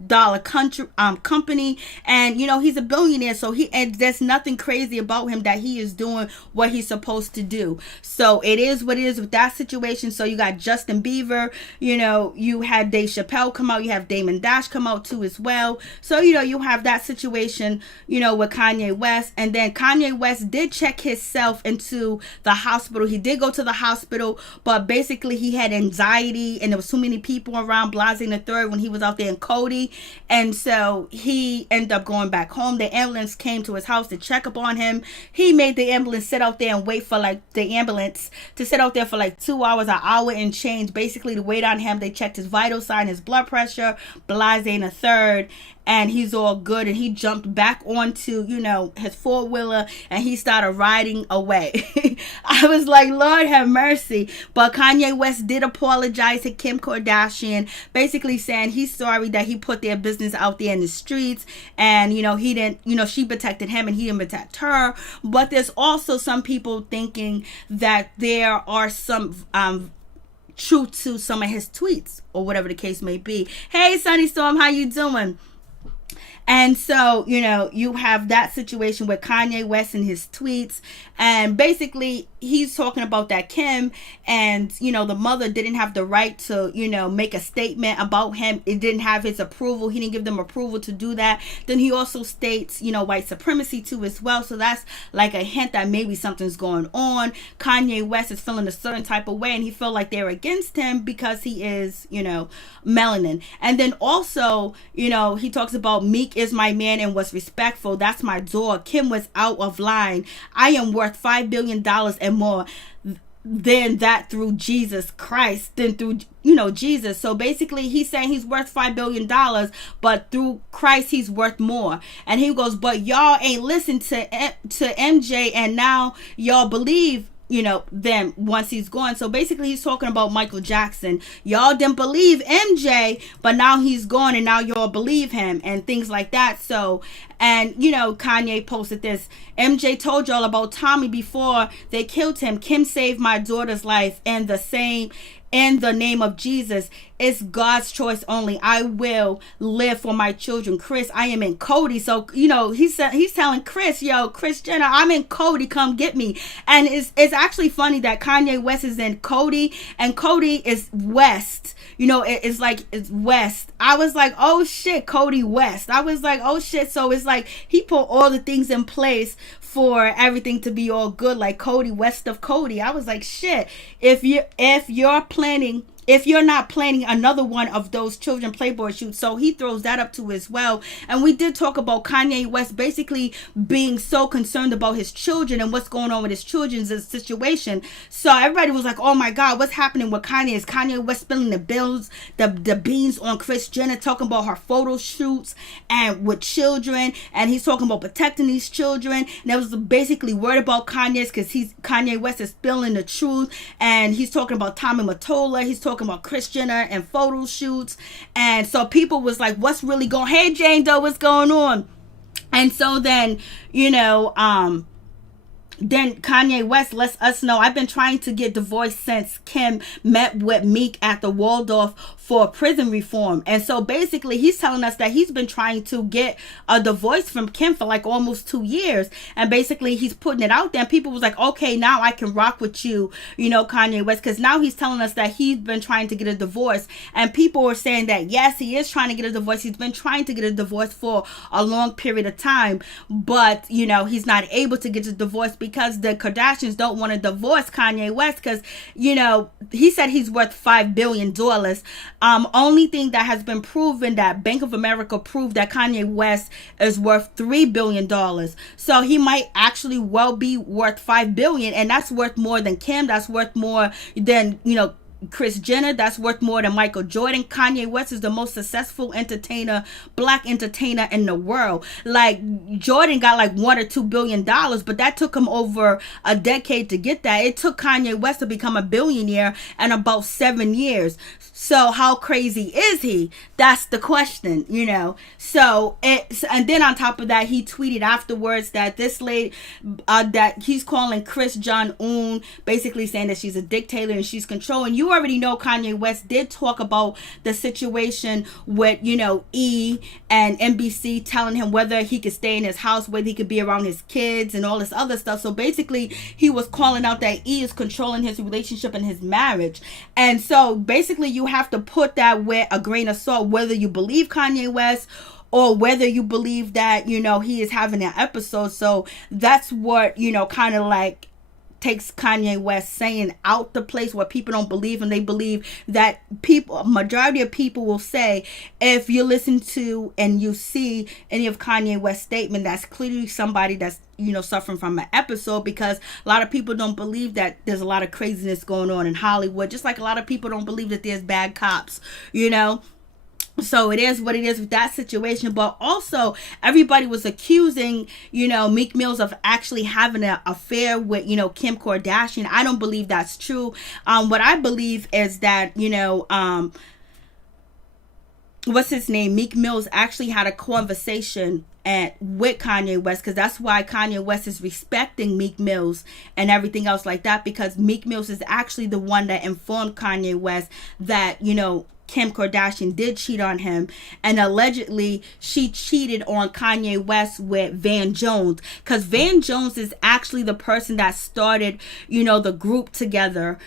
company, and he's a billionaire, so and there's nothing crazy about him, that he is doing what he's supposed to do. So it is what it is with that situation. So you got Justin Bieber, you had Dave Chappelle come out, you have Damon Dash come out too as well. So you have that situation with Kanye West. And then Kanye West did check himself into the hospital. He did go to the hospital, but basically he had anxiety, and there was too many people around, Blase the third, when he was out there in Cody. And so he ended up going back home. The ambulance came to his house to check up on him. He made the ambulance sit out there and wait for the ambulance to sit out there for 2 hours, an hour and change, basically to wait on him. They checked his vital sign, his blood pressure, Blase the third, and he's all good. And he jumped back onto, his four-wheeler, and he started riding away. I was like, Lord have mercy. But Kanye West did apologize to Kim Kardashian, basically saying he's sorry that he put their business out there in the streets, and, he didn't, she protected him and he didn't protect her. But there's also some people thinking that there are some, truth to some of his tweets, or whatever the case may be. Hey, Sunny Storm, how you doing? And so, you have that situation with Kanye West and his tweets. And basically, he's talking about that Kim and, the mother didn't have the right to, make a statement about him. It didn't have his approval. He didn't give them approval to do that. Then he also states, white supremacy too as well. So that's like a hint that maybe something's going on. Kanye West is feeling a certain type of way, and he felt like they're against him because he is, melanin. And then also, he talks about Meek is my man and was respectful. That's my dog. Kim was out of line. I am worth $5 billion and more than that through Jesus Christ, than through, Jesus. So basically he's saying he's worth $5 billion, but through Christ he's worth more. And he goes, but y'all ain't listened to MJ, and now y'all believe them once he's gone. So basically he's talking about Michael Jackson. Y'all didn't believe MJ, but now he's gone, and now y'all believe him, and things like that. So, and Kanye posted this: MJ told y'all about Tommy before they killed him. Kim saved my daughter's life, and the same in the name of Jesus. It's God's choice only. I will live for my children. Chris, I am in Cody. So, he's telling Chris, Kris Jenner, I'm in Cody. Come get me. And it's actually funny that Kanye West is in Cody, and Cody is west, it's like it's West. I was like, oh shit, Cody West. I was like, oh shit. So it's like he put all the things in place for everything to be all good, like Cody West of Cody. I was like, shit, if you're not planning another one of those children Playboy shoots. So he throws that up too as well. And we did talk about Kanye West basically being so concerned about his children and what's going on with his children's situation. So everybody was like, oh my God, what's happening with Kanye? Is Kanye West spilling the beans on Kris Jenner, talking about her photo shoots and with children, and he's talking about protecting these children. And that was basically word about Kanye's, because Kanye West is spilling the truth, and he's talking about Tommy Mottola, he's talking about Kris Jenner and photo shoots. And so people was like, what's really going, hey Jane Doe, what's going on? And so then then Kanye West lets us know, I've been trying to get divorced since Kim met with Meek at the Waldorf for prison reform. And so basically he's telling us that he's been trying to get a divorce from Kim for like almost 2 years. And basically he's putting it out there, and people was like, okay, now I can rock with you, Kanye West, because now he's telling us that he's been trying to get a divorce. And people were saying that yes, he is trying to get a divorce. He's been trying to get a divorce for a long period of time, but he's not able to get a divorce because the Kardashians don't want to divorce Kanye West, because he said he's worth $5 billion. Only thing that has been proven, that Bank of America proved, that Kanye West is worth $3 billion. So he might actually well be worth $5 billion, and that's worth more than Kim. That's worth more than Kris Jenner. That's worth more than Michael Jordan. Kanye West is the most successful black entertainer in the world. Like, Jordan got like $1 or $2 billion, but that took him over a decade to get that. It took Kanye West to become a billionaire in about 7 years. So how crazy is he? That's the question, So and then on top of that, he tweeted afterwards that this lady, that he's calling Kris Jong-un, basically saying that she's a dictator and she's controlling. You already know Kanye West did talk about the situation with, E and NBC telling him whether he could stay in his house, whether he could be around his kids and all this other stuff. So basically he was calling out that E is controlling his relationship and his marriage. And so basically you have to put that with a grain of salt, whether you believe Kanye West or whether you believe that, he is having an episode. So that's what, kind of like takes Kanye West saying out the place where people don't believe, and they believe that majority of people will say, if you listen to and you see any of Kanye West's statement, that's clearly somebody that's suffering from an episode, because a lot of people don't believe that there's a lot of craziness going on in Hollywood, just like a lot of people don't believe that there's bad cops, So it is what it is with that situation. But also everybody was accusing, Meek Mills of actually having an affair with, Kim Kardashian. I don't believe that's true. What I believe is that, what's his name? Meek Mills actually had a conversation with Kanye West, because that's why Kanye West is respecting Meek Mills and everything else like that, because Meek Mills is actually the one that informed Kanye West that, Kim Kardashian did cheat on him, and allegedly she cheated on Kanye West with Van Jones, because Van Jones is actually the person that started, the group together,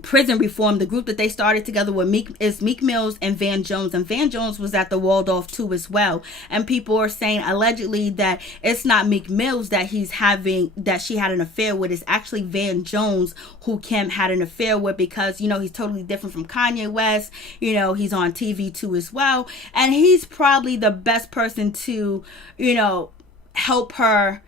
prison reform, the group that they started together with Meek Mills and Van Jones. And Van Jones was at the Waldorf too as well. And people are saying allegedly that it's not Meek Mills that she had an affair with. It's actually Van Jones who Kim had an affair with, because he's totally different from Kanye West. He's on TV too as well, and he's probably the best person to help her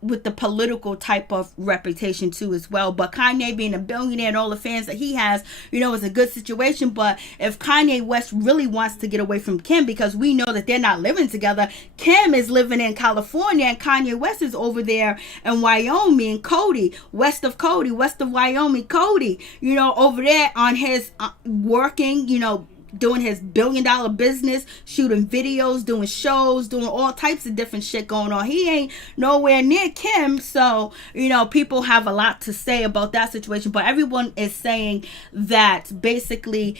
with the political type of reputation too as well. But Kanye being a billionaire and all the fans that he has, is a good situation. But if Kanye West really wants to get away from Kim, because we know that they're not living together, Kim is living in California and Kanye West is over there in Wyoming, west of Wyoming, Cody, over there on his working, doing his $1 billion business, shooting videos, doing shows, doing all types of different shit going on. He ain't nowhere near Kim. So, people have a lot to say about that situation. But everyone is saying that basically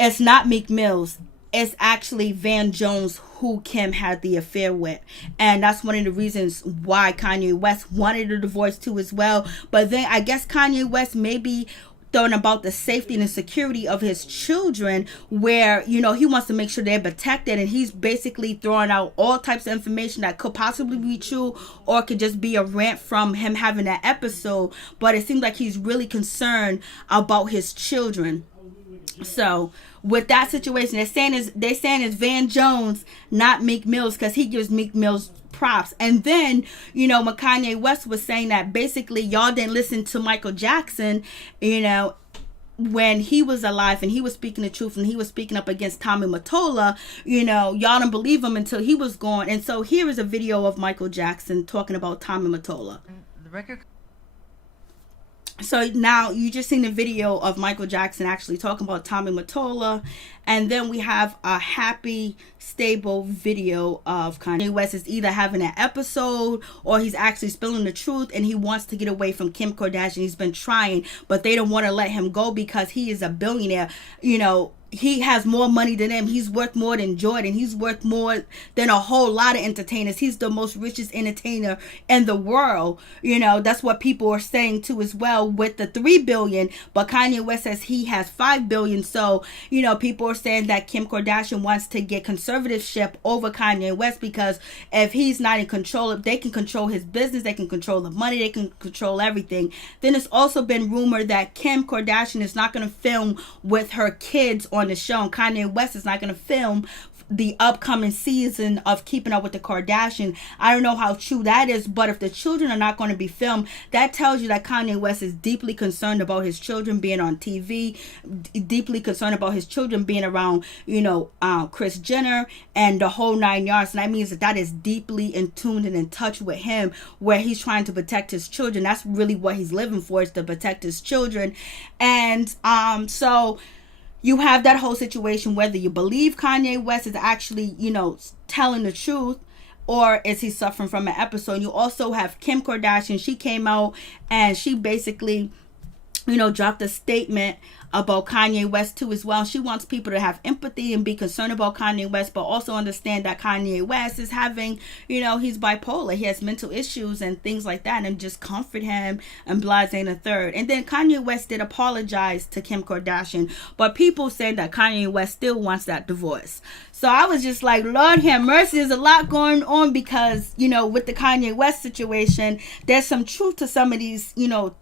it's not Meek Mills. It's actually Van Jones who Kim had the affair with. And that's one of the reasons why Kanye West wanted a divorce too as well. But then I guess Kanye West maybe throwing about the safety and the security of his children, where, you know, he wants to make sure they're protected, and he's basically throwing out all types of information that could possibly be true or could just be a rant from him having that episode. But it seems like he's really concerned about his children. So with that situation, they're saying it's Van Jones, not Meek Mills, because he gives Meek Mills props. And then, you know, Kanye West was saying that basically y'all didn't listen to Michael Jackson, you know, when he was alive, and he was speaking the truth, and he was speaking up against Tommy Mottola. You know, y'all didn't believe him until he was gone. And so here is a video of Michael Jackson talking about Tommy Mottola. The record. So now you just seen the video of Michael Jackson actually talking about Tommy Mottola, and then we have a happy, stable video of Kanye West is either having an episode or he's actually spilling the truth, and he wants to get away from Kim Kardashian. He's been trying, but they don't want to let him go because he is a billionaire. You know, he has more money than them. He's worth more than Jordan. He's worth more than a whole lot of entertainers. He's the most richest entertainer in the world. You know, that's what people are saying too as well with the $3 billion. But Kanye West says he has $5 billion. So, you know, people are saying that Kim Kardashian wants to get conservatorship over Kanye West, because if he's not in control, if they can control his business, they can control the money, they can control everything. Then it's also been rumored that Kim Kardashian is not going to film with her kids on the show, and Kanye West is not going to film the upcoming season of Keeping Up with the Kardashians. I don't know how true that is, but if the children are not going to be filmed, that tells you that Kanye West is deeply concerned about his children being on TV, deeply concerned about his children being around, you know, Kris Jenner and the whole 9 yards. And that means that is deeply in tune and in touch with him, where he's trying to protect his children. That's really what he's living for, is to protect his children. And so you have that whole situation, whether you believe Kanye West is actually, you know, telling the truth, or is he suffering from an episode. You also have Kim Kardashian. She came out and she basically, you know, dropped a statement about Kanye West too as well. She wants people to have empathy and be concerned about Kanye West, but also understand that Kanye West is having, you know, he's bipolar, he has mental issues and things like that, and just comfort him and blase and a third. And then Kanye West did apologize to Kim Kardashian, but people say that Kanye West still wants that divorce. So I was just like, Lord have mercy, there's a lot going on, because, you know, with the Kanye West situation, there's some truth to some of these, you know,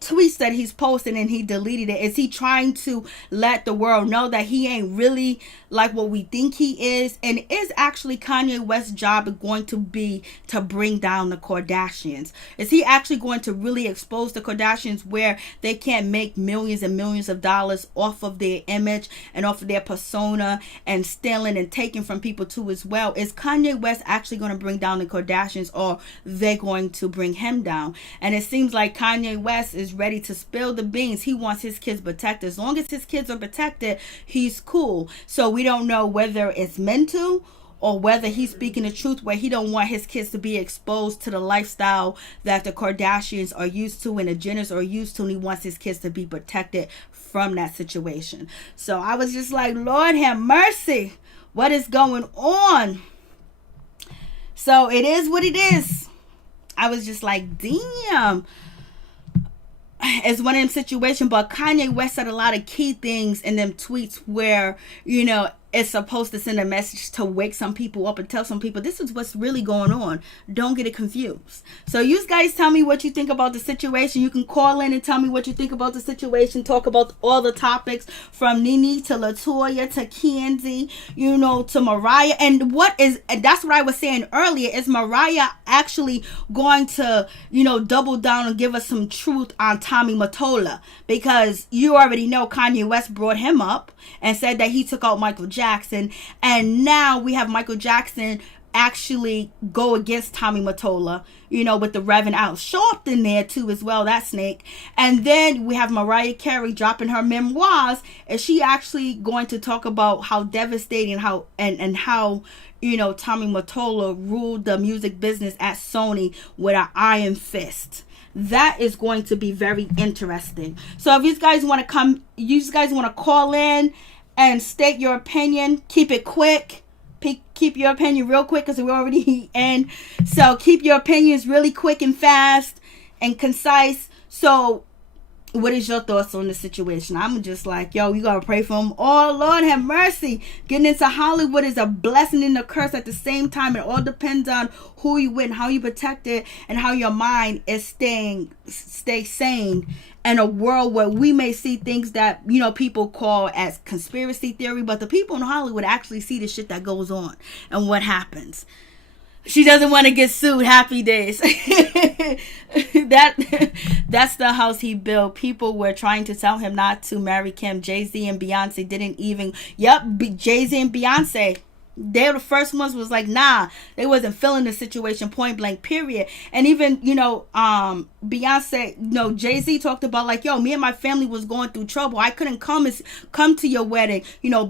tweets that he's posting, and he deleted it. Is he trying to let the world know that he ain't really like what we think he is? And is actually Kanye West's job going to be to bring down the Kardashians? Is he actually going to really expose the Kardashians where they can't make millions and millions of dollars off of their image and off of their persona, and stealing and taking from people too as well? Is Kanye West actually going to bring down the Kardashians, or they're going to bring him down? And it seems like Kanye West is ready to spill the beans. He wants his kids protected. As long as his kids are protected, he's cool. So we don't know whether it's mental or whether he's speaking the truth, where he don't want his kids to be exposed to the lifestyle that the Kardashians are used to and the Jenners are used to, and he wants his kids to be protected from that situation. So I was just like, Lord have mercy, what is going on? So it is what it is. I was just like, damn. It's one of them situations, but Kanye West said a lot of key things in them tweets where, you know, it's supposed to send a message to wake some people up and tell some people this is what's really going on. Don't get it confused. So you guys tell me what you think about the situation. You can call in and tell me what you think about the situation. Talk about all the topics from NeNe to LaToya to Candy, you know, to Mariah. And that's what I was saying earlier. Is Mariah actually going to, you know, double down and give us some truth on Tommy Mottola? Because you already know Kanye West brought him up and said that he took out Michael Jackson, and now we have Michael Jackson actually go against Tommy Mottola, you know, with the Reverend Al Sharpton in there too as well, that snake. And then we have Mariah Carey dropping her memoirs. Is she actually going to talk about how devastating how you know, Tommy Mottola ruled the music business at Sony with an iron fist? That is going to be very interesting. So if you guys want to call in and state your opinion, keep it quick. Keep your opinion real quick, because we're already in. So keep your opinions really quick and fast and concise. So what is your thoughts on the situation? I'm just like, yo, you gotta pray for him. Oh, Lord, have mercy. Getting into Hollywood is a blessing and a curse at the same time. It all depends on who you with, and how you protect it, and how your mind is stay sane in a world where we may see things that, you know, people call as conspiracy theory, but the people in Hollywood actually see the shit that goes on and what happens. She doesn't want to get sued. Happy days. That's the house he built. People were trying to tell him not to marry Kim. Jay-Z and Beyonce didn't even. Jay-Z and Beyonce. They were the first ones was like, nah, they wasn't feeling the situation, point blank, period. And even, you know, Beyonce, no, Jay-Z talked about like, yo, me and my family was going through trouble. I couldn't come to your wedding. You know,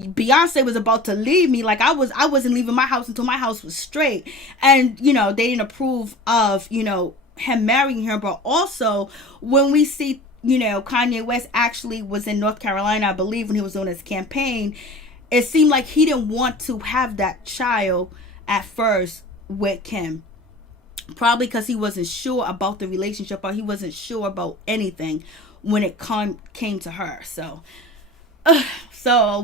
Beyonce was about to leave me. Like I wasn't leaving my house until my house was straight. And, you know, they didn't approve of, you know, him marrying her. But also when we see, you know, Kanye West actually was in North Carolina, I believe, when he was doing his campaign, it seemed like he didn't want to have that child at first with Kim. Probably because he wasn't sure about the relationship, or he wasn't sure about anything when it came to her. So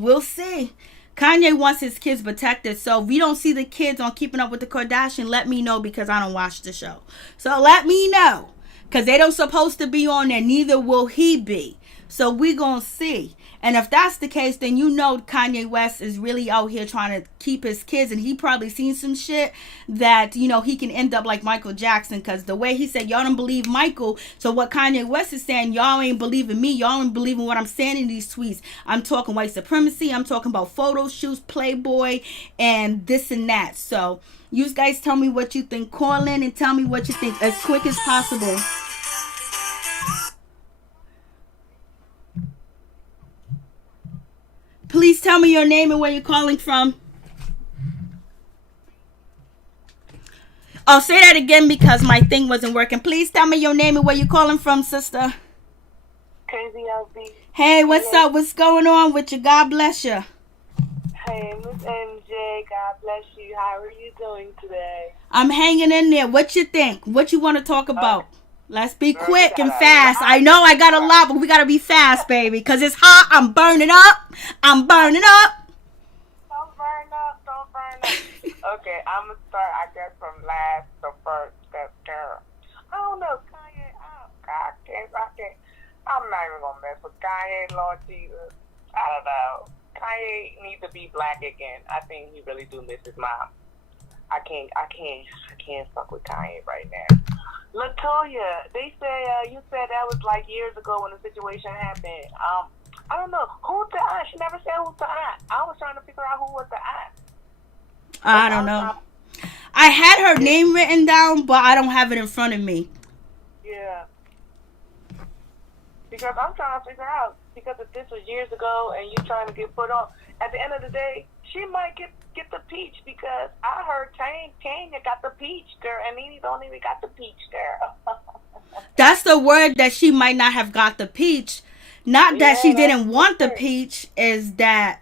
we'll see. Kanye wants his kids protected. So if you don't see the kids on Keeping Up with the Kardashians, let me know, because I don't watch the show. So let me know, because they don't supposed to be on there. Neither will he be. So we gonna see. And if that's the case, then you know Kanye West is really out here trying to keep his kids. And he probably seen some shit that, you know, he can end up like Michael Jackson. Because the way he said, y'all don't believe Michael. So what Kanye West is saying, y'all ain't believing me. Y'all ain't believing what I'm saying in these tweets. I'm talking white supremacy. I'm talking about photo shoots, Playboy, and this and that. So you guys tell me what you think. Call in and tell me what you think as quick as possible. Please tell me your name and where you're calling from. I'll say that again because my thing wasn't working. Please tell me your name and where you're calling from, sister. Crazy LB. Hey, what's up? What's going on with you? God bless you. Hey, Miss MJ. God bless you. How are you doing today? I'm hanging in there. What you think? What you want to talk about? Let's be quick and fast. I know I got a lot, but we got to be fast, baby. Because it's hot. I'm burning up. Don't burn up. Okay, I'm going to start, I guess, from last to first. Girl. I don't know, Kanye. I can't. I'm not even going to mess with Kanye, Lord Jesus. I don't know. Kanye needs to be black again. I think he really do miss his mom. I can't fuck with Kanye right now. LaToya, they say you said that was like years ago when the situation happened. I don't know who's the aunt. She never said who's the aunt. I was trying to figure out who was the aunt. I don't know. I had her name written down, but I don't have it in front of me. Yeah. Because I'm trying to figure out, because if this was years ago and you trying to get put on, at the end of the day, she might get the peach, because I heard Tanya got the peach, girl, and NeNe don't even got the peach, girl. That's the word, that she might not have got the peach. Not that she didn't want the peach, is that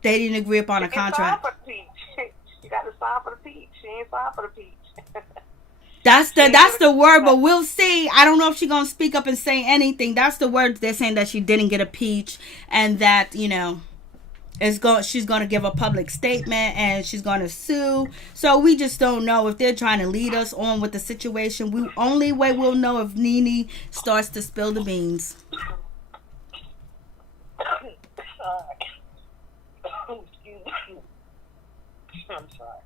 they didn't agree upon a contract. For the peach. She got to sign for the peach. She ain't signed for the peach. That's the word, but we'll see. I don't know if she's gonna speak up and say anything. That's the word. They're saying that she didn't get a peach, and that, you know, she's gonna give a public statement and she's gonna sue. So we just don't know if they're trying to lead us on with the situation. Only way we'll know if NeNe starts to spill the beans. I'm sorry.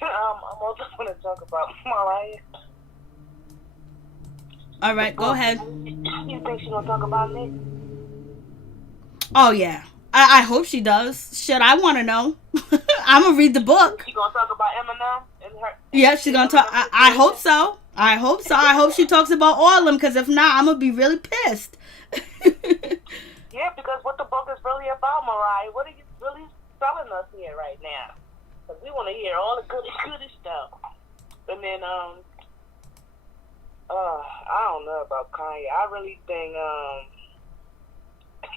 I'm also going to talk about Mariah. All right, go ahead. You think she's going to talk about me? Oh, yeah. I hope she does. Shit, I want to know. I'm going to read the book. She going to talk about Eminem? And her? Yeah, she's going to talk. I hope so. I hope she talks about all of them, because if not, I'm going to be really pissed. Yeah, because what the book is really about, Mariah, what are you really selling us here right now? Because we want to hear all the goody stuff. And then, I don't know about Kanye. I really think, no,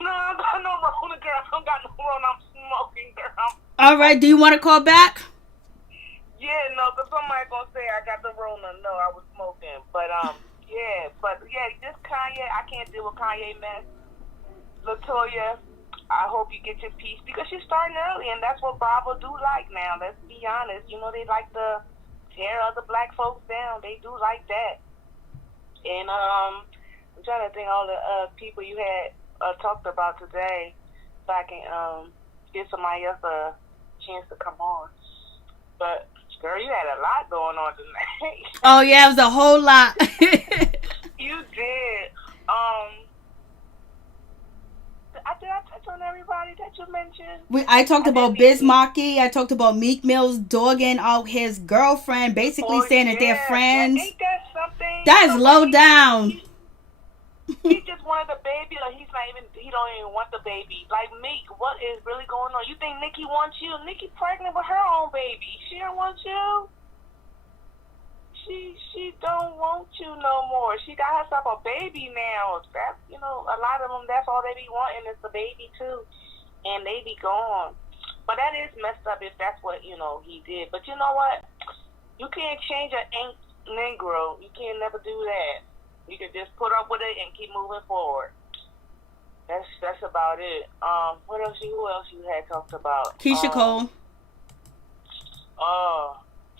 I got no Rona, girl. I don't got no Rona. I'm smoking, girl. All right, do you want to call back? Yeah, no, because somebody going to say I got the Rona. No, I was smoking. But, Yeah, but yeah, just Kanye. I can't deal with Kanye mess. LaToya, I hope you get your piece because you're starting early, and that's what Bravo do like now. Let's be honest. You know, they like to tear other black folks down. They do like that. And I'm trying to think all the people you had talked about today, so I can give somebody else a chance to come on. But girl, you had a lot going on tonight. Oh yeah, it was a whole lot. You did. Did I touch on everybody that you mentioned? I talked about Bismarcky. I talked about Meek Mill's dogging out his girlfriend, basically saying that they're friends. Ain't that something? That is low down. He just wanted the baby, like he don't even want the baby. Like Meek, what is really going on? You think Nicki wants you? Nicki pregnant with her own baby. She don't want you. She don't want you no more. She got herself a baby now. That's a lot of them. That's all they be wanting is the baby too, and they be gone. But that is messed up if that's what he did. But you know what? You can't change an Negro. You can't never do that. You can just put up with it and keep moving forward. That's about it. Who else you had talked about? Keyshia Cole.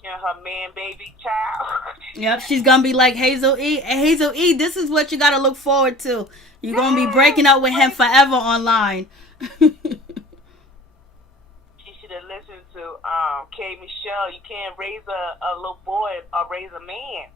Her man, baby, child. Yep, she's gonna be like Hazel E. Hazel E, this is what you gotta look forward to. You're gonna be breaking up with him forever online. She should have listened to K. Michelle. You can't raise a little boy or raise a man.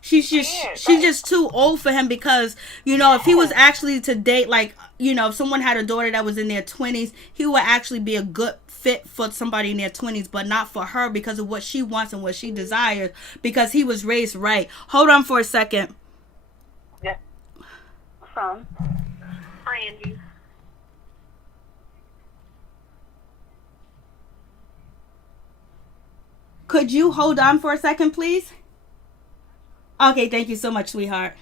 She's just too old for him because, if he was actually to date, like, if someone had a daughter that was in their 20s, he would actually be a good fit for somebody in their 20s, but not for her because of what she wants and what she desires, because he was raised right. Hold on for a second. Yeah. From Brandy. Could you hold on for a second, please? Okay, thank you so much, sweetheart.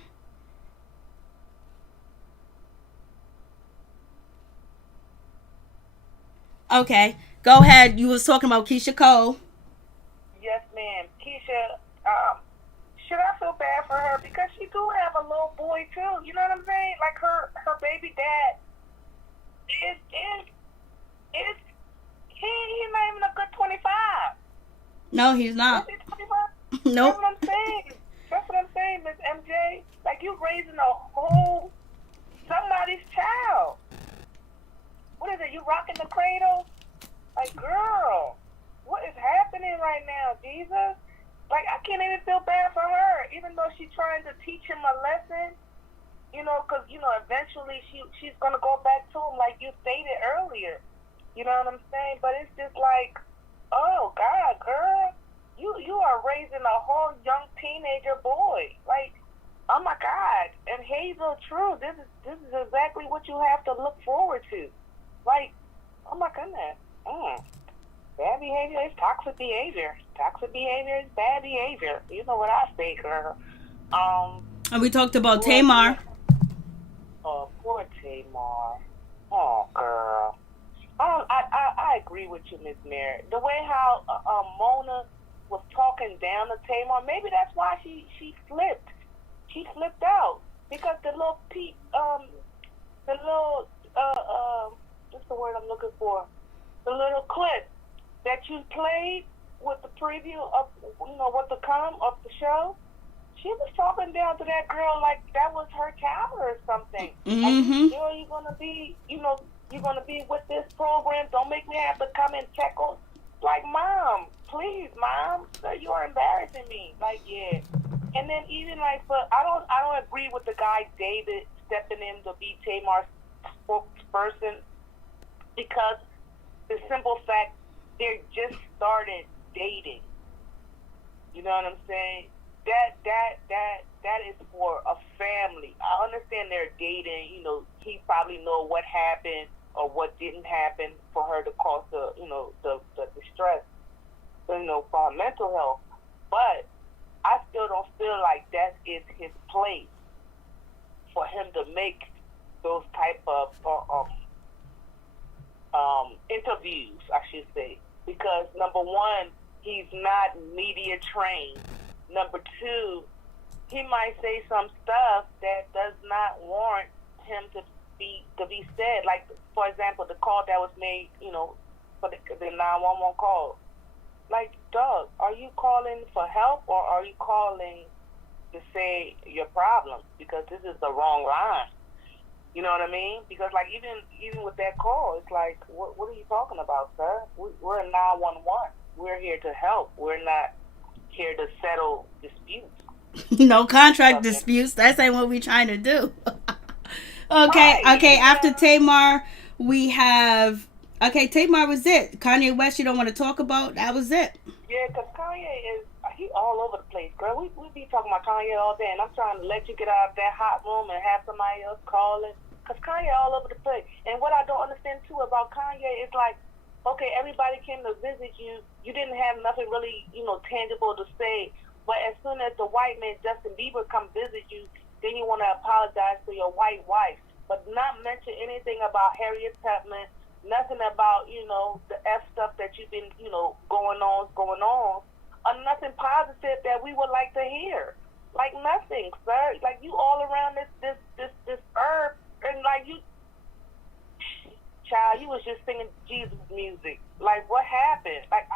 Okay, go ahead. You was talking about Keyshia Cole. Yes, ma'am. Keyshia, should I feel bad for her? Because she do have a little boy, too. You know what I'm saying? Like, her baby dad he's not even a good 25. No, he's not. Is he 25? Nope. That's what I'm saying, Miss MJ. Like, you raising a whole somebody's child. What is it? You rocking the cradle? Like, girl, what is happening right now, Jesus? Like, I can't even feel bad for her, even though she's trying to teach him a lesson. Because, eventually she's going to go back to him like you stated earlier. You know what I'm saying? But it's just like, oh, God, girl. You are raising a whole young teenager boy. Like, oh my God. And Hazel, true. This is exactly what you have to look forward to. Like, oh my goodness. Bad behavior is toxic behavior. Toxic behavior is bad behavior. You know what I say, girl. And we talked about Tamar. Oh, poor Tamar. Oh, girl. I agree with you, Miss Mary. The way how Mona was talking down to Tamar, maybe that's why she flipped. She flipped out because the little what's the word I'm looking for? The little clip that you played with the preview of what to come of the show. She was talking down to that girl like that was her child or something. Mm-hmm. Like, you're gonna be, you're gonna be with this program. Don't make me have to come and check on. Like, Mom, please, Mom, you are embarrassing me. Like, yeah. And then even like, but I don't agree with the guy David stepping in to be Tamar's spokesperson because the simple fact they just started dating. You know what I'm saying? That is for a family. I understand they're dating. He probably know what happened or what didn't happen for her to cause the distress, for her mental health. But I still don't feel like that is his place for him to make those type of interviews, I should say. Because number one, he's not media trained. Number two, he might say some stuff that does not warrant him to be said. Like, for example, the call that was made, for the 911 call. Like, dog, are you calling for help or are you calling to say your problem? Because this is the wrong line. You know what I mean? Because, like, even with that call, it's like, what are you talking about, sir? We're 911. We're here to help. We're not here to settle disputes. No contract disputes. That's ain't what we trying to do. Okay. After Tamar, we have. Okay, Tamar was it. Kanye West, you don't want to talk about? That was it. Yeah, because Kanye he all over the place, girl. We be talking about Kanye all day, and I'm trying to let you get out of that hot room and have somebody else calling. Because Kanye all over the place. And what I don't understand, too, about Kanye is like, okay, everybody came to visit you. You didn't have nothing really, tangible to say. But as soon as the white man, Justin Bieber, come visit you, then you want to apologize to your white wife. But not mention anything about Harriet Tubman, nothing about, the F stuff that you've been, going on, or nothing positive that we would like to hear. Like nothing, sir. Like you all around this earth, and like you, child, you was just singing Jesus music. Like what happened? Like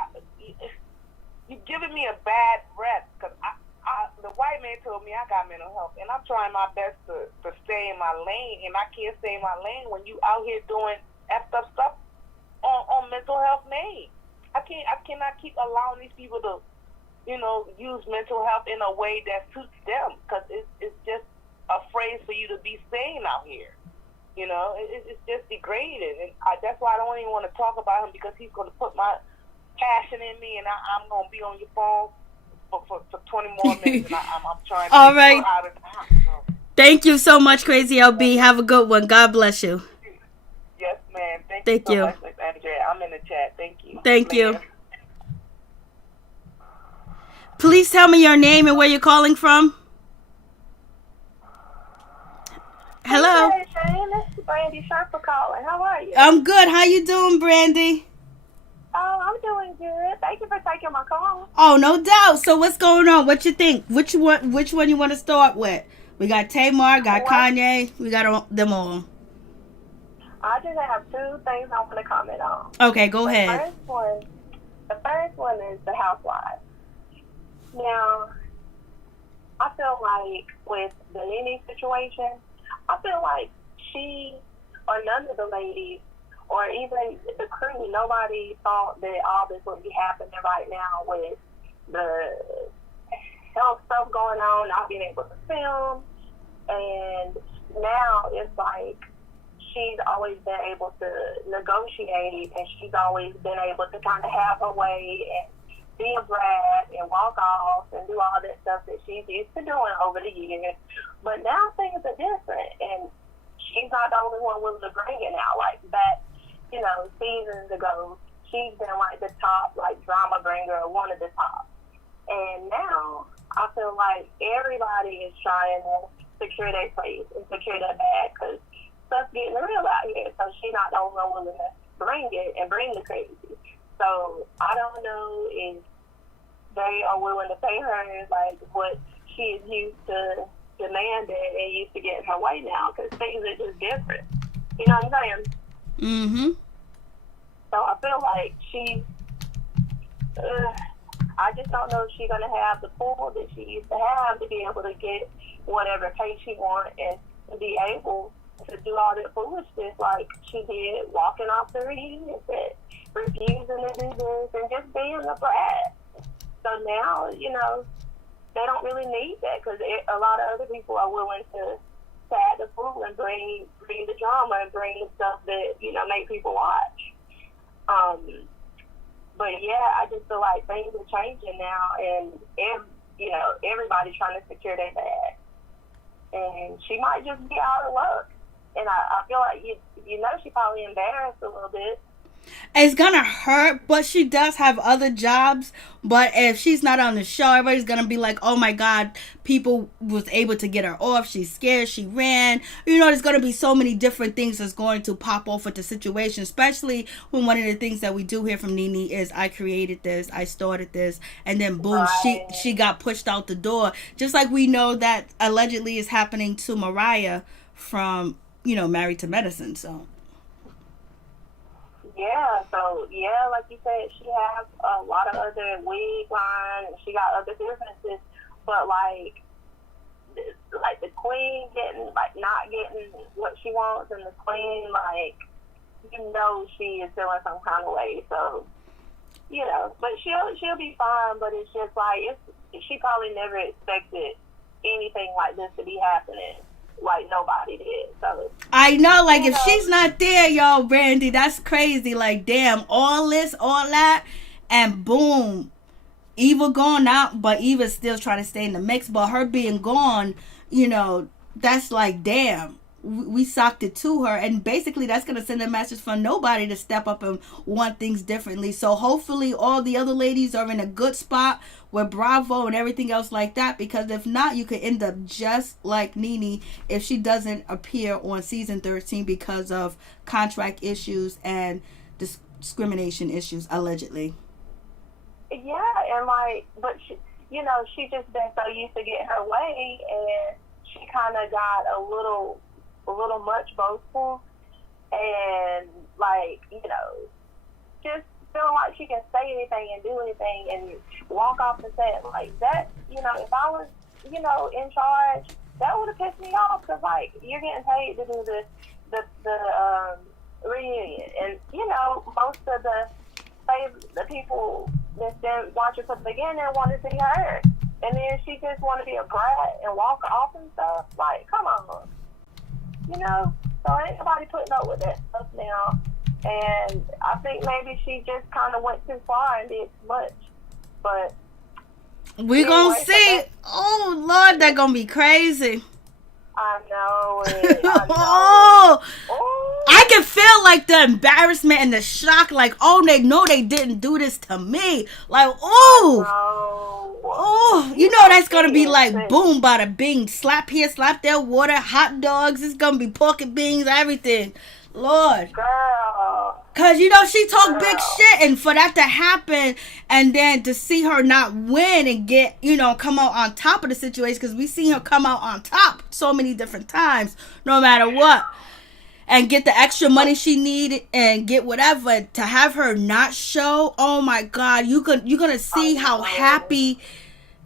you giving me a bad rep because the white man told me I got mental health, and I'm trying my best to stay in my lane, and I can't stay in my lane when you out here doing effed up stuff on mental health name. I cannot keep allowing these people to, use mental health in a way that suits them, because it's just a phrase for you to be saying out here. It's just degraded, and that's why I don't even want to talk about him, because he's going to put my passion in me, and I'm going to be on your phone for 20 more minutes, and I'm trying to all right. out of the house. Thank you so much, Crazy LB. Have a good one. God bless you. Yes, ma'am. Thank you so much, Miss Andrea. I'm in the chat. Thank you. Thank you. Please tell me your name and where you're calling from. Hello. Hey, Shane. This is Brandy Sharper calling. How are you? I'm good. How you doing, Brandy? Oh, I'm doing good. Thank you for taking my call. Oh, no doubt. So what's going on? What you think? Which one you want to start with? We got Tamar, got Kanye. We got them all. I just have two things I want to comment on. Okay, go ahead. The first one is the housewives. Now, I feel like with the NeNe situation, I feel like she or none of the ladies or even the crew, nobody thought that all this would be happening right now with the health stuff going on, not being able to film. And now it's like she's always been able to negotiate, and she's always been able to kind of have her way and be a brat and walk off and do all that stuff that she's used to doing over the years. But now things are different, and she's not the only one willing to bring it now. Like back, seasons ago, she's been like the top, like drama bringer, one of the top. And now I feel like everybody is trying to secure their place and secure their bag, because stuff's getting real out here. So she's not the only one willing to bring it and bring the crazy. So I don't know if they are willing to pay her like what she is used to demanding and used to getting her way now, because things are just different. You know what I'm saying? Mm-hmm. So I feel like I just don't know if she's going to have the pull that she used to have to be able to get whatever pay she wants and to be able to do all that foolishness like she did, walking off the reunion set, refusing to do this, and just being a brat. So now, they don't really need that, because a lot of other people are willing to add the fool and bring the drama and bring the stuff that, make people watch. But yeah, I just feel like things are changing now, and everybody's trying to secure their bag. And she might just be out of luck. And I feel like, she probably embarrassed a little bit. It's gonna hurt, but she does have other jobs. But if she's not on the show, everybody's gonna be like, oh my God, people was able to get her off. She's scared, she ran. You know, there's gonna be so many different things that's going to pop off with the situation, especially when one of the things that we do hear from NeNe is, I created this, I started this, and then boom, she got pushed out the door. Just like we know that allegedly is happening to Mariah from, you know, Married to Medicine, so. Yeah, so, yeah, like you said, she has a lot of other wig line, and she got other differences, but, like the queen getting, like, not getting what she wants, and the queen, like, you know she is feeling some kind of way, so, you know, but she'll be fine, but it's just, like, she probably never expected anything like this to be happening. Like nobody did. So I know, like if she's not there, y'all, Brandy, that's crazy. Like, damn, all this, all that, and boom, Eva gone out, but Eva's still trying to stay in the mix. But her being gone, you know, that's like, damn, we socked it to her, and basically that's gonna send a message for nobody to step up and want things differently. So hopefully all the other ladies are in a good spot with Bravo and everything else like that, because if not, you could end up just like NeNe if she doesn't appear on season 13 because of contract issues and discrimination issues, allegedly. Yeah, and like, but she, you know, she just been so used to getting her way, and she kind of got a little much boastful, and like, you know, just feeling like she can say anything and do anything and walk off the set like that. You know, if I was, you know, in charge, that would have pissed me off, because like, you're getting paid to do the reunion, and you know, most of the people that's been watching from the beginning wanted to be heard, and then she just want to be a brat and walk off and stuff. Like, come on. You know, so ain't nobody putting up with that stuff now. And I think maybe she just kind of went too far and did too much. But we gonna see. Oh Lord, that gonna be crazy. I know it. Oh, I can feel like the embarrassment and the shock. Like, oh, they know they didn't do this to me. Like, oh, you know that's gonna be like boom, bada bing, slap here, slap there, water, hot dogs. It's gonna be pork and beans, everything. Lord, girl, cause you know she talk big shit, and for that to happen, and then to see her not win and get, you know, come out on top of the situation, because we seen her come out on top so many different times, no matter what, and get the extra money she needed and get whatever. To have her not show, oh my God, you're gonna see how happy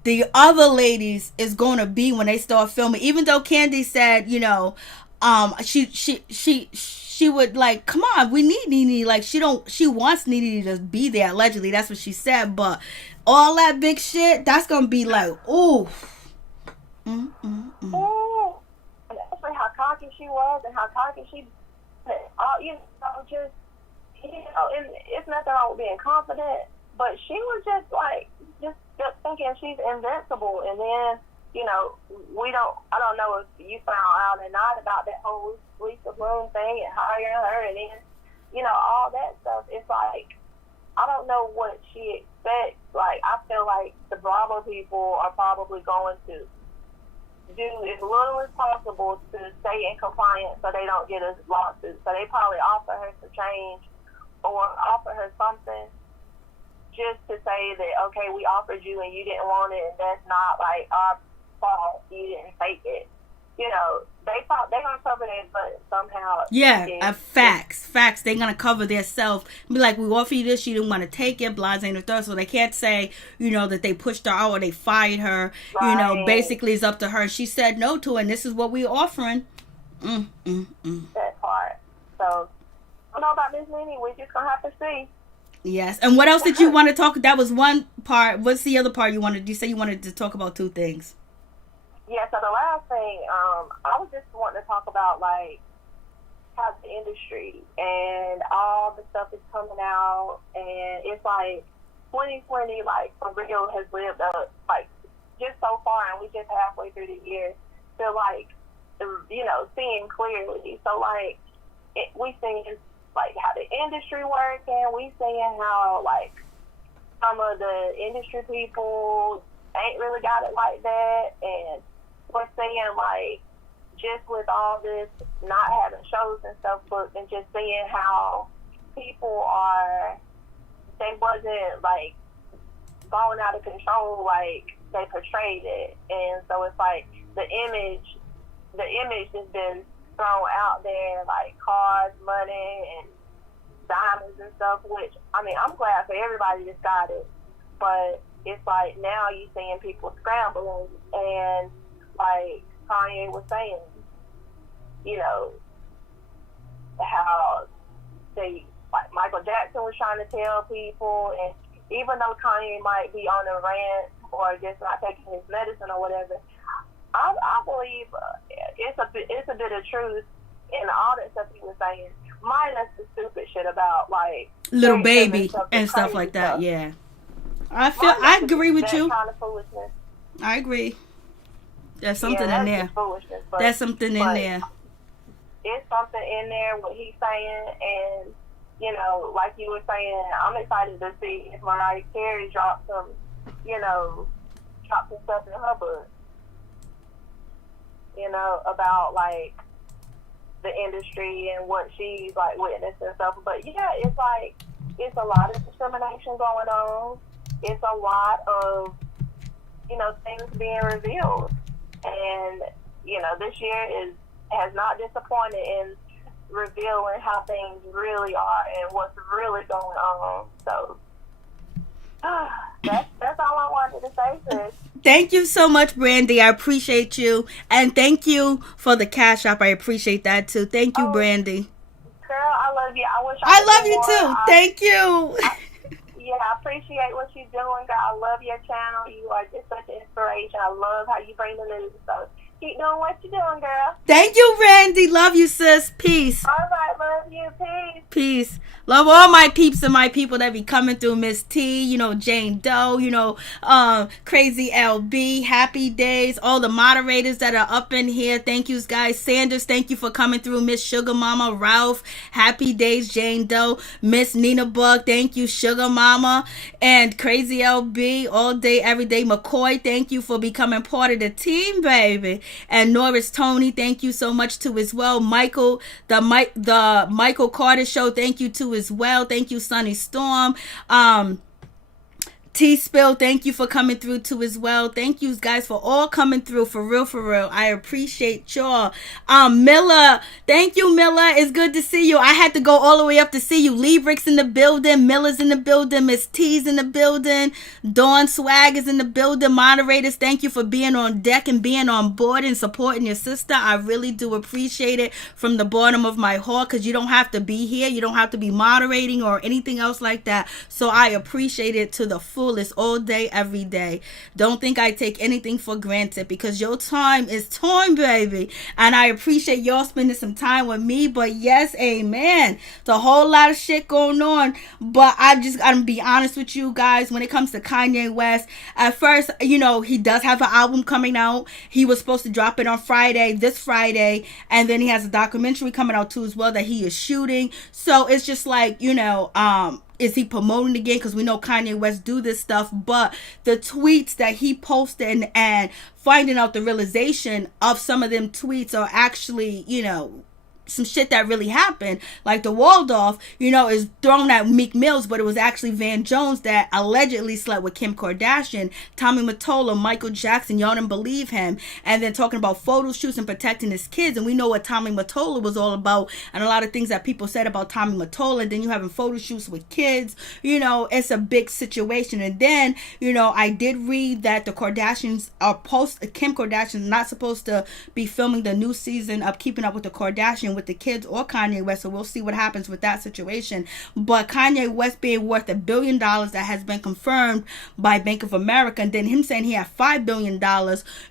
the other ladies is gonna be when they start filming. Even though Candy said, you know, she would like, come on, we need NeNe. Like, she wants NeNe to just be there, allegedly. That's what she said. But all that big shit, that's going to be like, ooh. And especially how cocky she was and how cocky she, you know, just, you know, and it's nothing wrong with being confident, but she was just like, just thinking she's invincible. And then, you know, I don't know if you found out or not about that whole Lisa Bloom thing and hiring her, and then, you know, all that stuff. It's like, I don't know what she expects. Like, I feel like the Bravo people are probably going to do as little as possible to stay in compliance so they don't get a lawsuit. So they probably offer her some change or offer her something just to say that, okay, we offered you and you didn't want it, and that's not like our fault, you didn't take it. You know, they're gonna cover their butt somehow. Yeah, facts. They're gonna cover their self. Be like, we offer you this, you didn't want to take it, blase and the third. So they can't say, you know, that they pushed her out or they fired her. Right. You know, basically it's up to her. She said no to it, and this is what we're offering. That part. So I don't know about this NeNe. We're just gonna have to see. Yes. And what else did you want to talk? That was one part. What's the other part you wanted? You said you wanted to talk about two things. Yeah, so the last thing, I was just wanting to talk about, like, how the industry and all the stuff is coming out, and it's like 2020, like, for real, has lived up, like, just so far, and we just halfway through the year, to, like, you know, seeing clearly. So, like, we seen like how the industry working. We seeing how like some of the industry people ain't really got it like that, and we're seeing like just with all this not having shows and stuff booked, and just seeing how people they wasn't like going out of control like they portrayed it. And so it's like the image has been thrown out there, like cars, money, and diamonds and stuff, which, I mean, I'm glad for everybody that's got it, but it's like now you seeing people scrambling, and like Kanye was saying, you know, how they, like Michael Jackson was trying to tell people, and even though Kanye might be on a rant or just not taking his medicine or whatever, I believe it's a bit of truth in all that stuff he was saying, minus the stupid shit about like little baby and stuff like that. Yeah, I agree with you. Kind of foolishness. I agree. There's something in there. But, there's something in there. It's something in there what he's saying, and you know, like you were saying, I'm excited to see if Mariah Carey drops some stuff in her book. You know, about like the industry and what she's like witnessed and stuff. But yeah, it's like it's a lot of discrimination going on. It's a lot of, you know, things being revealed. And, you know, this year has not disappointed in revealing how things really are and what's really going on. So that's all I wanted to say, sis. Thank you so much, Brandy. I appreciate you. And thank you for the Cash App. I appreciate that too. Thank you, Brandy. Girl, I love you. I love you too. Thank you. I appreciate what you're doing, girl. I love your channel. You are just such an inspiration. I love how you bring the news. So keep doing what you're doing, girl. Thank you, Brandy. Love you, sis. Peace. All right, love you. Peace. Peace. Love all my peeps and my people that be coming through. Miss T, you know, Jane Doe, you know, Crazy LB, Happy Days, all the moderators that are up in here. Thank you, guys. Sanders, thank you for coming through. Miss Sugar Mama, Ralph, Happy Days, Jane Doe, Miss Nina Bug, thank you, Sugar Mama, and Crazy LB, all day, every day. McCoy, thank you for becoming part of the team, baby. And Norris Tony, thank you so much too as well. Michael, the Michael Carter Show, thank you too as well. Thank you, Sunny Storm. T-Spill, thank you for coming through too as well. Thank you guys for all coming through, for real. I appreciate y'all. Miller, thank you, Miller. It's good to see you. I had to go all the way up to see you. Liebrick's in the building. Miller's in the building. Miss T's in the building. Dawn Swag is in the building. Moderators, thank you for being on deck and being on board and supporting your sister. I really do appreciate it from the bottom of my heart, because you don't have to be here. You don't have to be moderating or anything else like that. So I appreciate it to the full. All day, every day. Don't think I take anything for granted, because your time is time, baby, and I appreciate y'all spending some time with me. But yes, amen, it's a whole lot of shit going on, but I just gotta be honest with you guys. When it comes to Kanye West, at first, you know, he does have an album coming out. He was supposed to drop it on this Friday, and then he has a documentary coming out too as well that he is shooting. So it's just like, you know, is he promoting again? Because we know Kanye West do this stuff, but the tweets that he posted and finding out the realization of some of them tweets are actually, you know, some shit that really happened, like the Waldorf, you know, is thrown at Meek Mills, but it was actually Van Jones that allegedly slept with Kim Kardashian, Tommy Mottola, Michael Jackson. Y'all didn't believe him. And then talking about photo shoots and protecting his kids, and we know what Tommy Mottola was all about, and a lot of things that people said about Tommy Mottola. And then you having photo shoots with kids, you know, it's a big situation. And then, you know, I did read that the Kardashians are Kim Kardashian not supposed to be filming the new season of Keeping Up with the Kardashians with the kids or Kanye West, so we'll see what happens with that situation. But Kanye West being worth $1 billion, that has been confirmed by Bank of America, and then him saying he had $5 billion,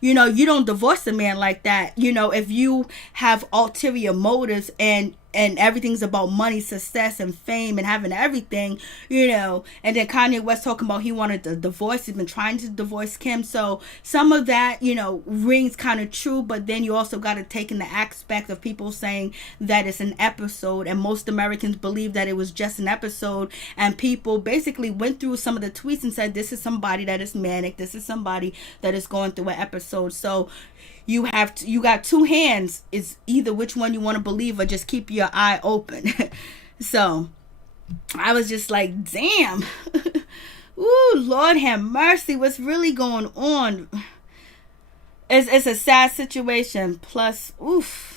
you know, you don't divorce a man like that, you know, if you have ulterior motives and and everything's about money, success, and fame, and having everything, you know. And then Kanye West talking about he wanted the divorce. He's been trying to divorce Kim. So some of that, you know, rings kind of true. But then you also got to take in the aspect of people saying that it's an episode. And most Americans believe that it was just an episode. And people basically went through some of the tweets and said, this is somebody that is manic. This is somebody that is going through an episode. So you got two hands. It's either which one you want to believe or just keep your eye open. So I was just like, damn. Ooh, Lord have mercy. What's really going on? It's a sad situation. Plus, oof.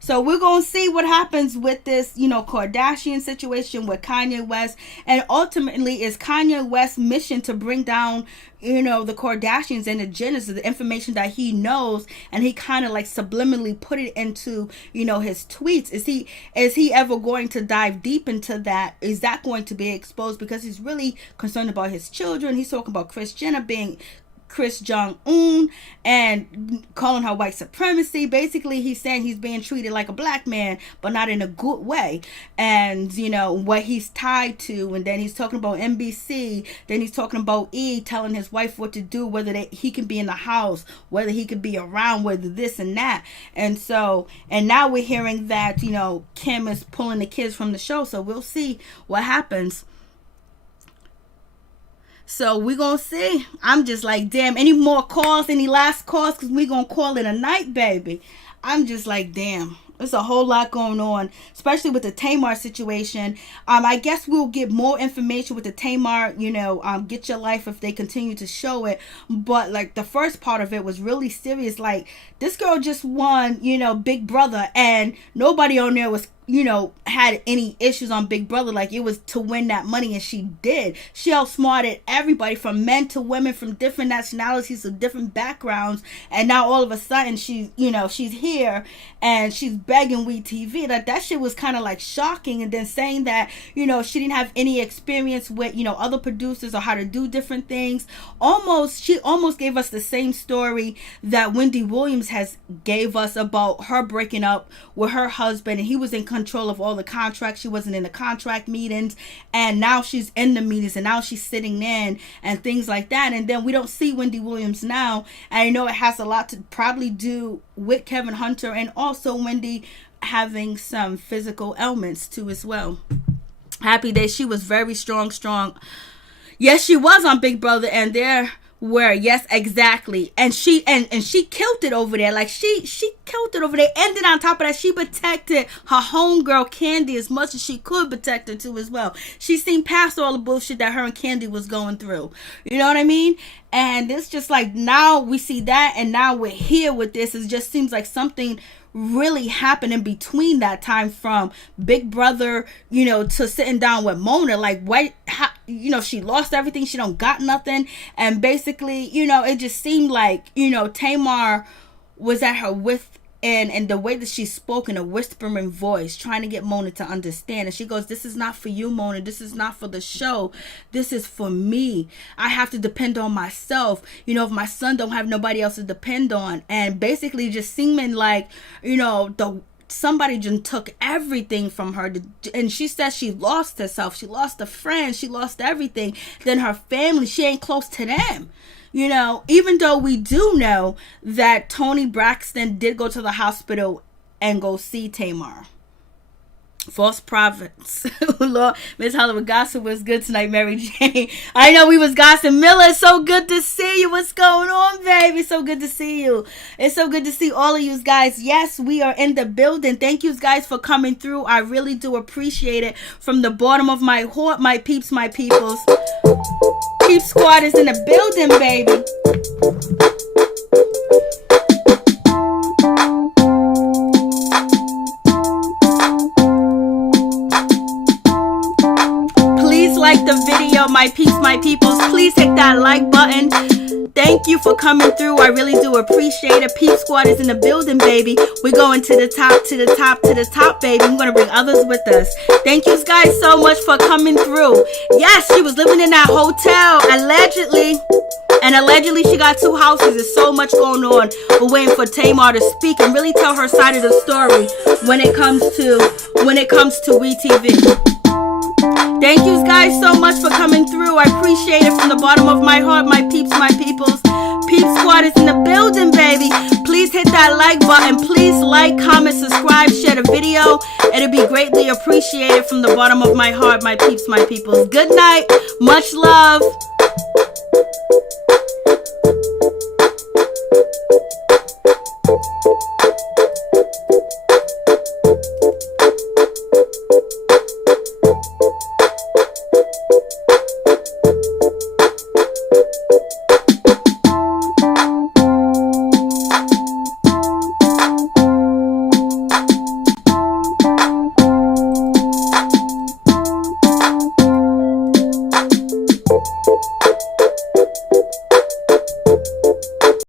So we're going to see what happens with this, you know, Kardashian situation with Kanye West. And ultimately, is Kanye West's mission to bring down, you know, the Kardashians and the Jenners, the information that he knows, and he kind of like subliminally put it into, you know, his tweets. Is he ever going to dive deep into that? Is that going to be exposed? Because he's really concerned about his children. He's talking about Kris Jenner being Chris Jong-un and calling her white supremacy. Basically, he's saying he's being treated like a black man, but not in a good way. And, you know, what he's tied to. And then he's talking about NBC. Then he's talking about E telling his wife what to do, whether he can be in the house, whether he could be around, whether this and that. And so, and now we're hearing that, you know, Kim is pulling the kids from the show. So we'll see what happens. So we're going to see. I'm just like, damn, any more calls, any last calls? Because we're going to call it a night, baby. I'm just like, damn. There's a whole lot going on, especially with the Tamar situation. I guess we'll get more information with the Tamar, you know, Get Your Life if they continue to show it. But like the first part of it was really serious. Like this girl just won, you know, Big Brother, and nobody on there was, you know, had any issues on Big Brother. Like it was to win that money, and she did. She outsmarted everybody from men to women, from different nationalities, of different backgrounds. And now all of a sudden she's, you know, she's here and she's begging WeTV. That shit was kind of like shocking. And then saying that, you know, she didn't have any experience with, you know, other producers or how to do different things. She almost gave us the same story that Wendy Williams has gave us about her breaking up with her husband, and he was in control of all the contracts. She wasn't in the contract meetings, and now she's in the meetings, and now she's sitting in and things like that. And then we don't see Wendy Williams now, and I know it has a lot to probably do with Kevin Hunter and also Wendy having some physical ailments too as well. Happy Day, she was very strong. Yes, she was on Big Brother, and there were, yes, exactly, and she killed it over there. Like she killed it over there. And then on top of that, she protected her homegirl Candy as much as she could protect her too as well. She seen past all the bullshit that her and Candy was going through. You know what I mean? And it's just like, now we see that, and now we're here with this. It just seems like something really happened in between that time, from Big Brother, you know, to sitting down with Mona. Like, you know, she lost everything, she don't got nothing. And basically, you know, it just seemed like, you know, Tamar was at her and the way that she spoke in a whispering voice, trying to get Mona to understand. And she goes, this is not for you, Mona. This is not for the show. This is for me. I have to depend on myself. You know, if my son don't have nobody else to depend on. And basically just seeming like, you know, somebody just took everything from her. And she says she lost herself. She lost a friend. She lost everything. Then her family, she ain't close to them. You know, even though we do know that Toni Braxton did go to the hospital and go see Tamar. False prophets. Lord, Miss Hollywood Gossip was good tonight, Mary Jane. I know we was gossiping. Miller, it's so good to see you. What's going on, baby? So good to see you. It's so good to see all of you guys. Yes, we are in the building. Thank you guys for coming through. I really do appreciate it from the bottom of my heart, my peeps, my peoples. Peep Squad is in the building, baby. Please like the video, my peeps, my peoples. Please hit that like button. Thank you for coming through. I really do appreciate it. Peep Squad is in the building, baby. We're going to the top, to the top, to the top, baby. I'm going to bring others with us. Thank you guys so much for coming through. Yes, she was living in that hotel, allegedly. And allegedly she got 2 houses. There's so much going on. We're waiting for Tamar to speak and really tell her side of the story when it comes to WeTV. Thank you guys so much for coming through. I appreciate it from the bottom of my heart, my peeps, my peoples. Peep Squad is in the building, baby. Please hit that like button. Please like, comment, subscribe, share the video. It'll be greatly appreciated from the bottom of my heart, my peeps, my peoples. Good night. Much love.